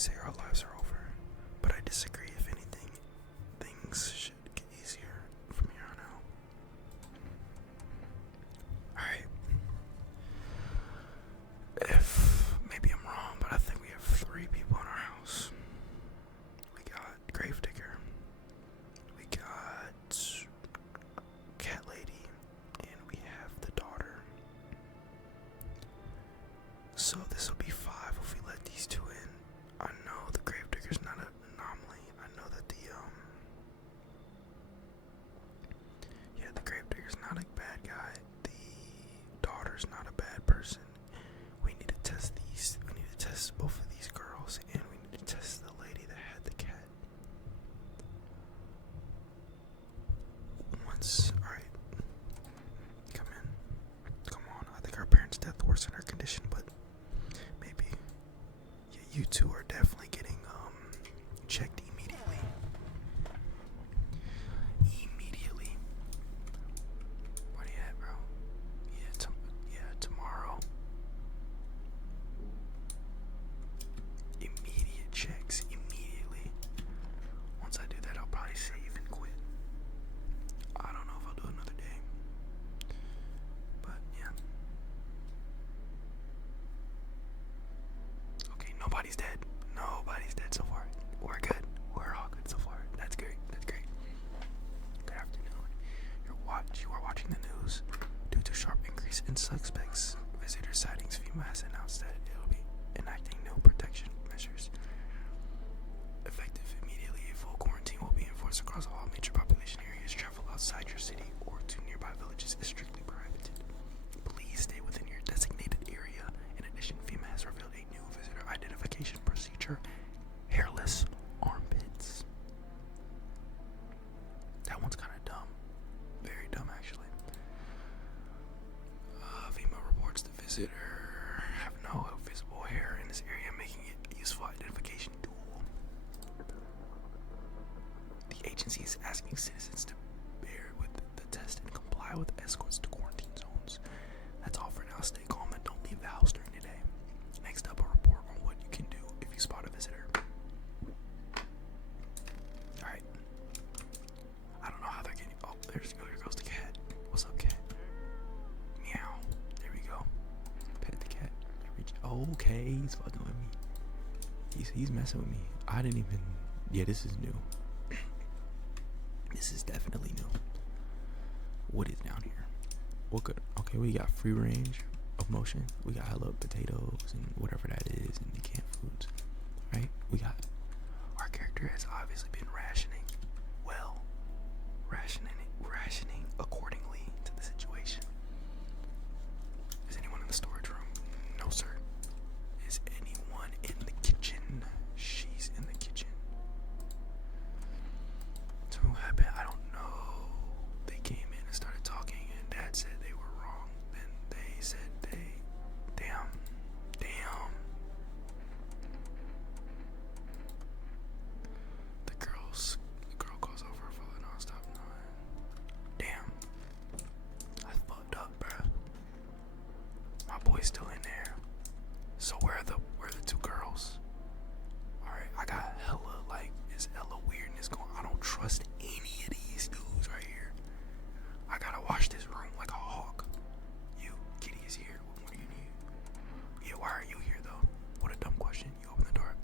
say our lives are over, but I disagree. If anything, things should get easier from here on out. Alright. If maybe I'm wrong, but I think we have 3 people in our house. We got Gravedigger, we got Cat Lady, and we have the daughter. So this will be 5 if we let these 2 in. I know the Gravedigger's not an anomaly. I know that the Gravedigger's not a bad guy. The daughter's not a bad person. We need to test these. We need to test both of these girls, and we need to test the lady that had the cat. Alright, come in. Come on. I think our parents' death worsened her condition, but maybe. Yeah, you 2 are definitely getting checked immediately. Immediately. Where you at, bro? Yeah, tomorrow. Immediate checks, immediately. Once I do that, I'll probably save and quit. I don't know if I'll do another day. But, yeah. Okay, nobody's dead. Nobody's dead so far. We're good. We're all good so far. That's great. That's great. Good afternoon. You are watching the news. Due to sharp increase in suspects, visitor sightings, FEMA has announced that it will be enacting new protection measures. Effective immediately, a full quarantine will be enforced across all major population areas. Travel outside your city or to nearby villages is strictly prohibited. Please stay within your designated area. In addition, FEMA has revealed a new visitor identification procedure: hairless armpits. That one's kind of dumb. Very dumb, actually. FEMA reports the visitor have no visible hair in this area, making it a useful identification tool. The agency is asking citizens to bear with the test and comply with escorts to quarantine zones. That's all for now. Stay calm and don't leave the house during the day. Next up, a report on what you can do if you spot a visitor. Alright. I don't know how they're getting. Oh, there goes the cat. What's up, cat? Meow. There we go. Pet the cat. Okay, he's fucking with me. He's messing with me. I didn't even. Yeah, this is new. This is definitely new. What is down here? What good? Okay, we got free range of motion. We got hella potatoes and whatever that is, and the canned foods. Right? We got. Our character has obviously been rationing. Well, rationing accordingly to the situation. Is anyone in the storage room? No, sir. Is anyone in the kitchen? She's in the kitchen. So what happened? I don't know. They came in and started talking, and Dad said they were wrong. Then they said damn. The girl calls over her father nonstop. Damn. I fucked up, bruh. My boy's still in there. So where are the 2 girls? Alright, I got hella, is hella weirdness going. I don't trust any of these dudes right here. I gotta watch this room like a hawk. Kitty is here. What do you need? Yeah, why are you here though? What a dumb question. You open the door.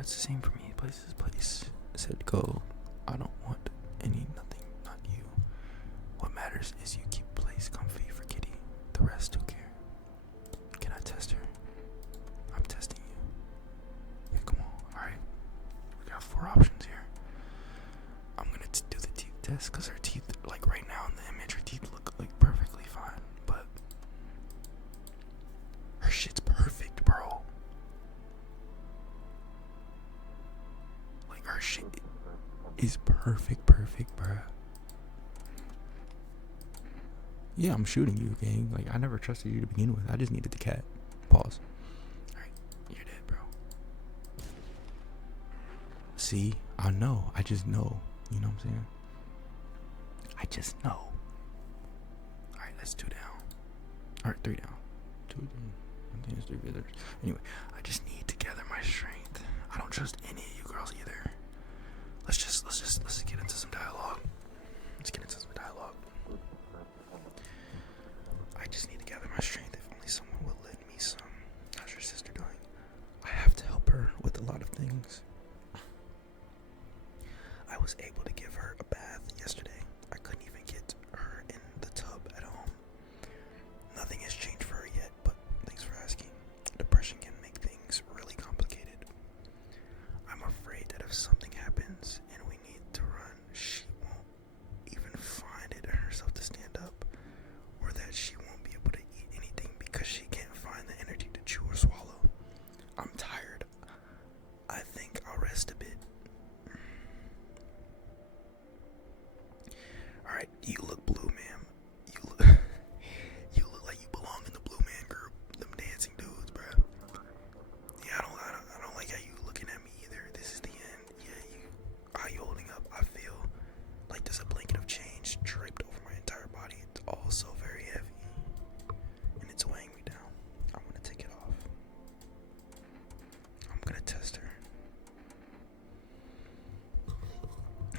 It's the same for me. Place is place. Said go. I don't want nothing, not you. What matters is you keep place comfy for Kitty. The rest, who care? Can I test her? I'm testing you. Yeah, come on. Alright. We got 4 options here. I'm gonna do the teeth test because her teeth, right now in the image, her teeth look perfectly fine. But her shit's perfect, bro. Her shit is perfect, bro. Yeah, I'm shooting you, gang. I never trusted you to begin with. I just needed the cat. Pause. Alright, you're dead, bro. See? I know. I just know. You know what I'm saying? I just know. Alright, that's 2 down. Alright, 3 down. 2 down. Contains 3 visitors. Anyway, I just need to gather my strength. I don't trust any of you girls either. Let's just get into some dialogue. Let's get into some dialogue. I just need to gather my strength. If only someone will lend me some. How's your sister doing? I have to help her with a lot of things. I was able to give her a bath yesterday. I couldn't even get her in the tub at home. Nothing has changed for her yet, but thanks for asking. Depression can make things really complicated. I'm afraid that if something happens and we need to run, she won't even find it in herself to stand up, or that she won't be able to eat anything because she can't find the energy to chew or swallow. I'm tired. I think I'll rest a bit. Alright, you look blue, ma'am. You look like you belong in the blue man group. Them dancing dudes, bruh. Yeah, I don't like how you looking at me either. This is the end. Yeah, how you holding up? I feel like there's a blanket of change draped over my entire body. It's all so very heavy, and it's weighing me down. I'm gonna take it off. I'm gonna test her.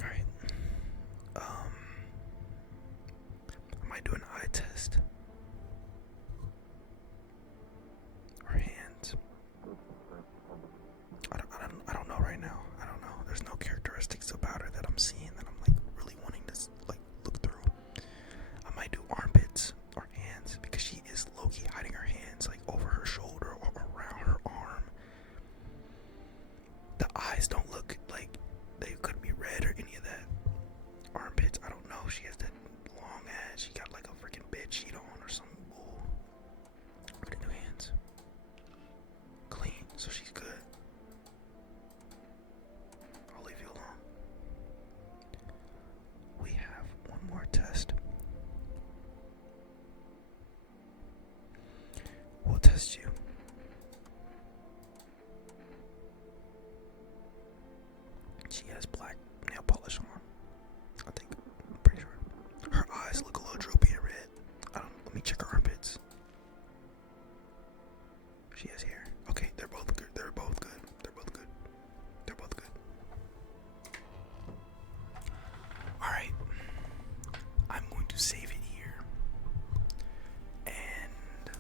Alright. I might do an eye test. Or hands. I don't know right now. I don't know. There's no characteristics about her that I'm seeing that I'm like really wanting to like look through. I might do armpits or hands because she is low-key hiding her hands like over her shoulder or around her arm. The eyes don't look like they could be red or any of that. Armpits, I don't know. She has that long ass. She got like a freaking bed sheet on or something. Ooh. We're gonna do hands. Clean, so she's good. I'll leave you alone. We have one more test. We'll test you. She has black nail polish on. I think. I'm pretty sure. Her eyes look a little droopy and red. Let me check her armpits. She has hair. Okay, they're both good. They're both good. They're both good. They're both good. Alright. I'm going to save it here. And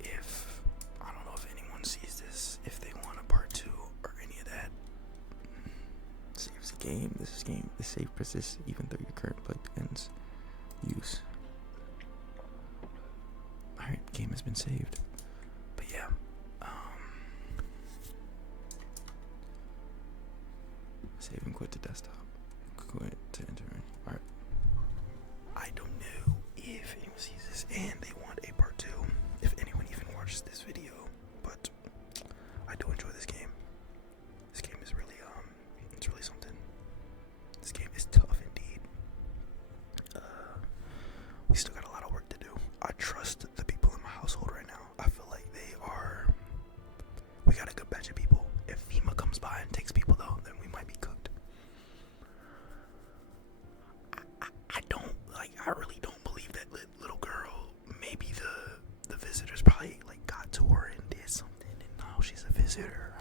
if I don't know if anyone sees this, if they want a part 2 or any of that. Saves the game. This save persists even though your current plug ends use. Alright, game has been saved. But yeah. Save and quit to desktop. Quit to enter. Alright. I don't know if anyone sees this and they want a part 2. If anyone even watches this video. But I do enjoy this game. This game is really it's really something. This game is tough indeed. We still got a lot of work to do. I trust the people in my household right now. I feel like we got a good batch of people. If FEMA comes by and takes people though, then we might be cooked. I really don't believe that little girl, maybe the visitors probably like got to her and did something and now she's a visitor.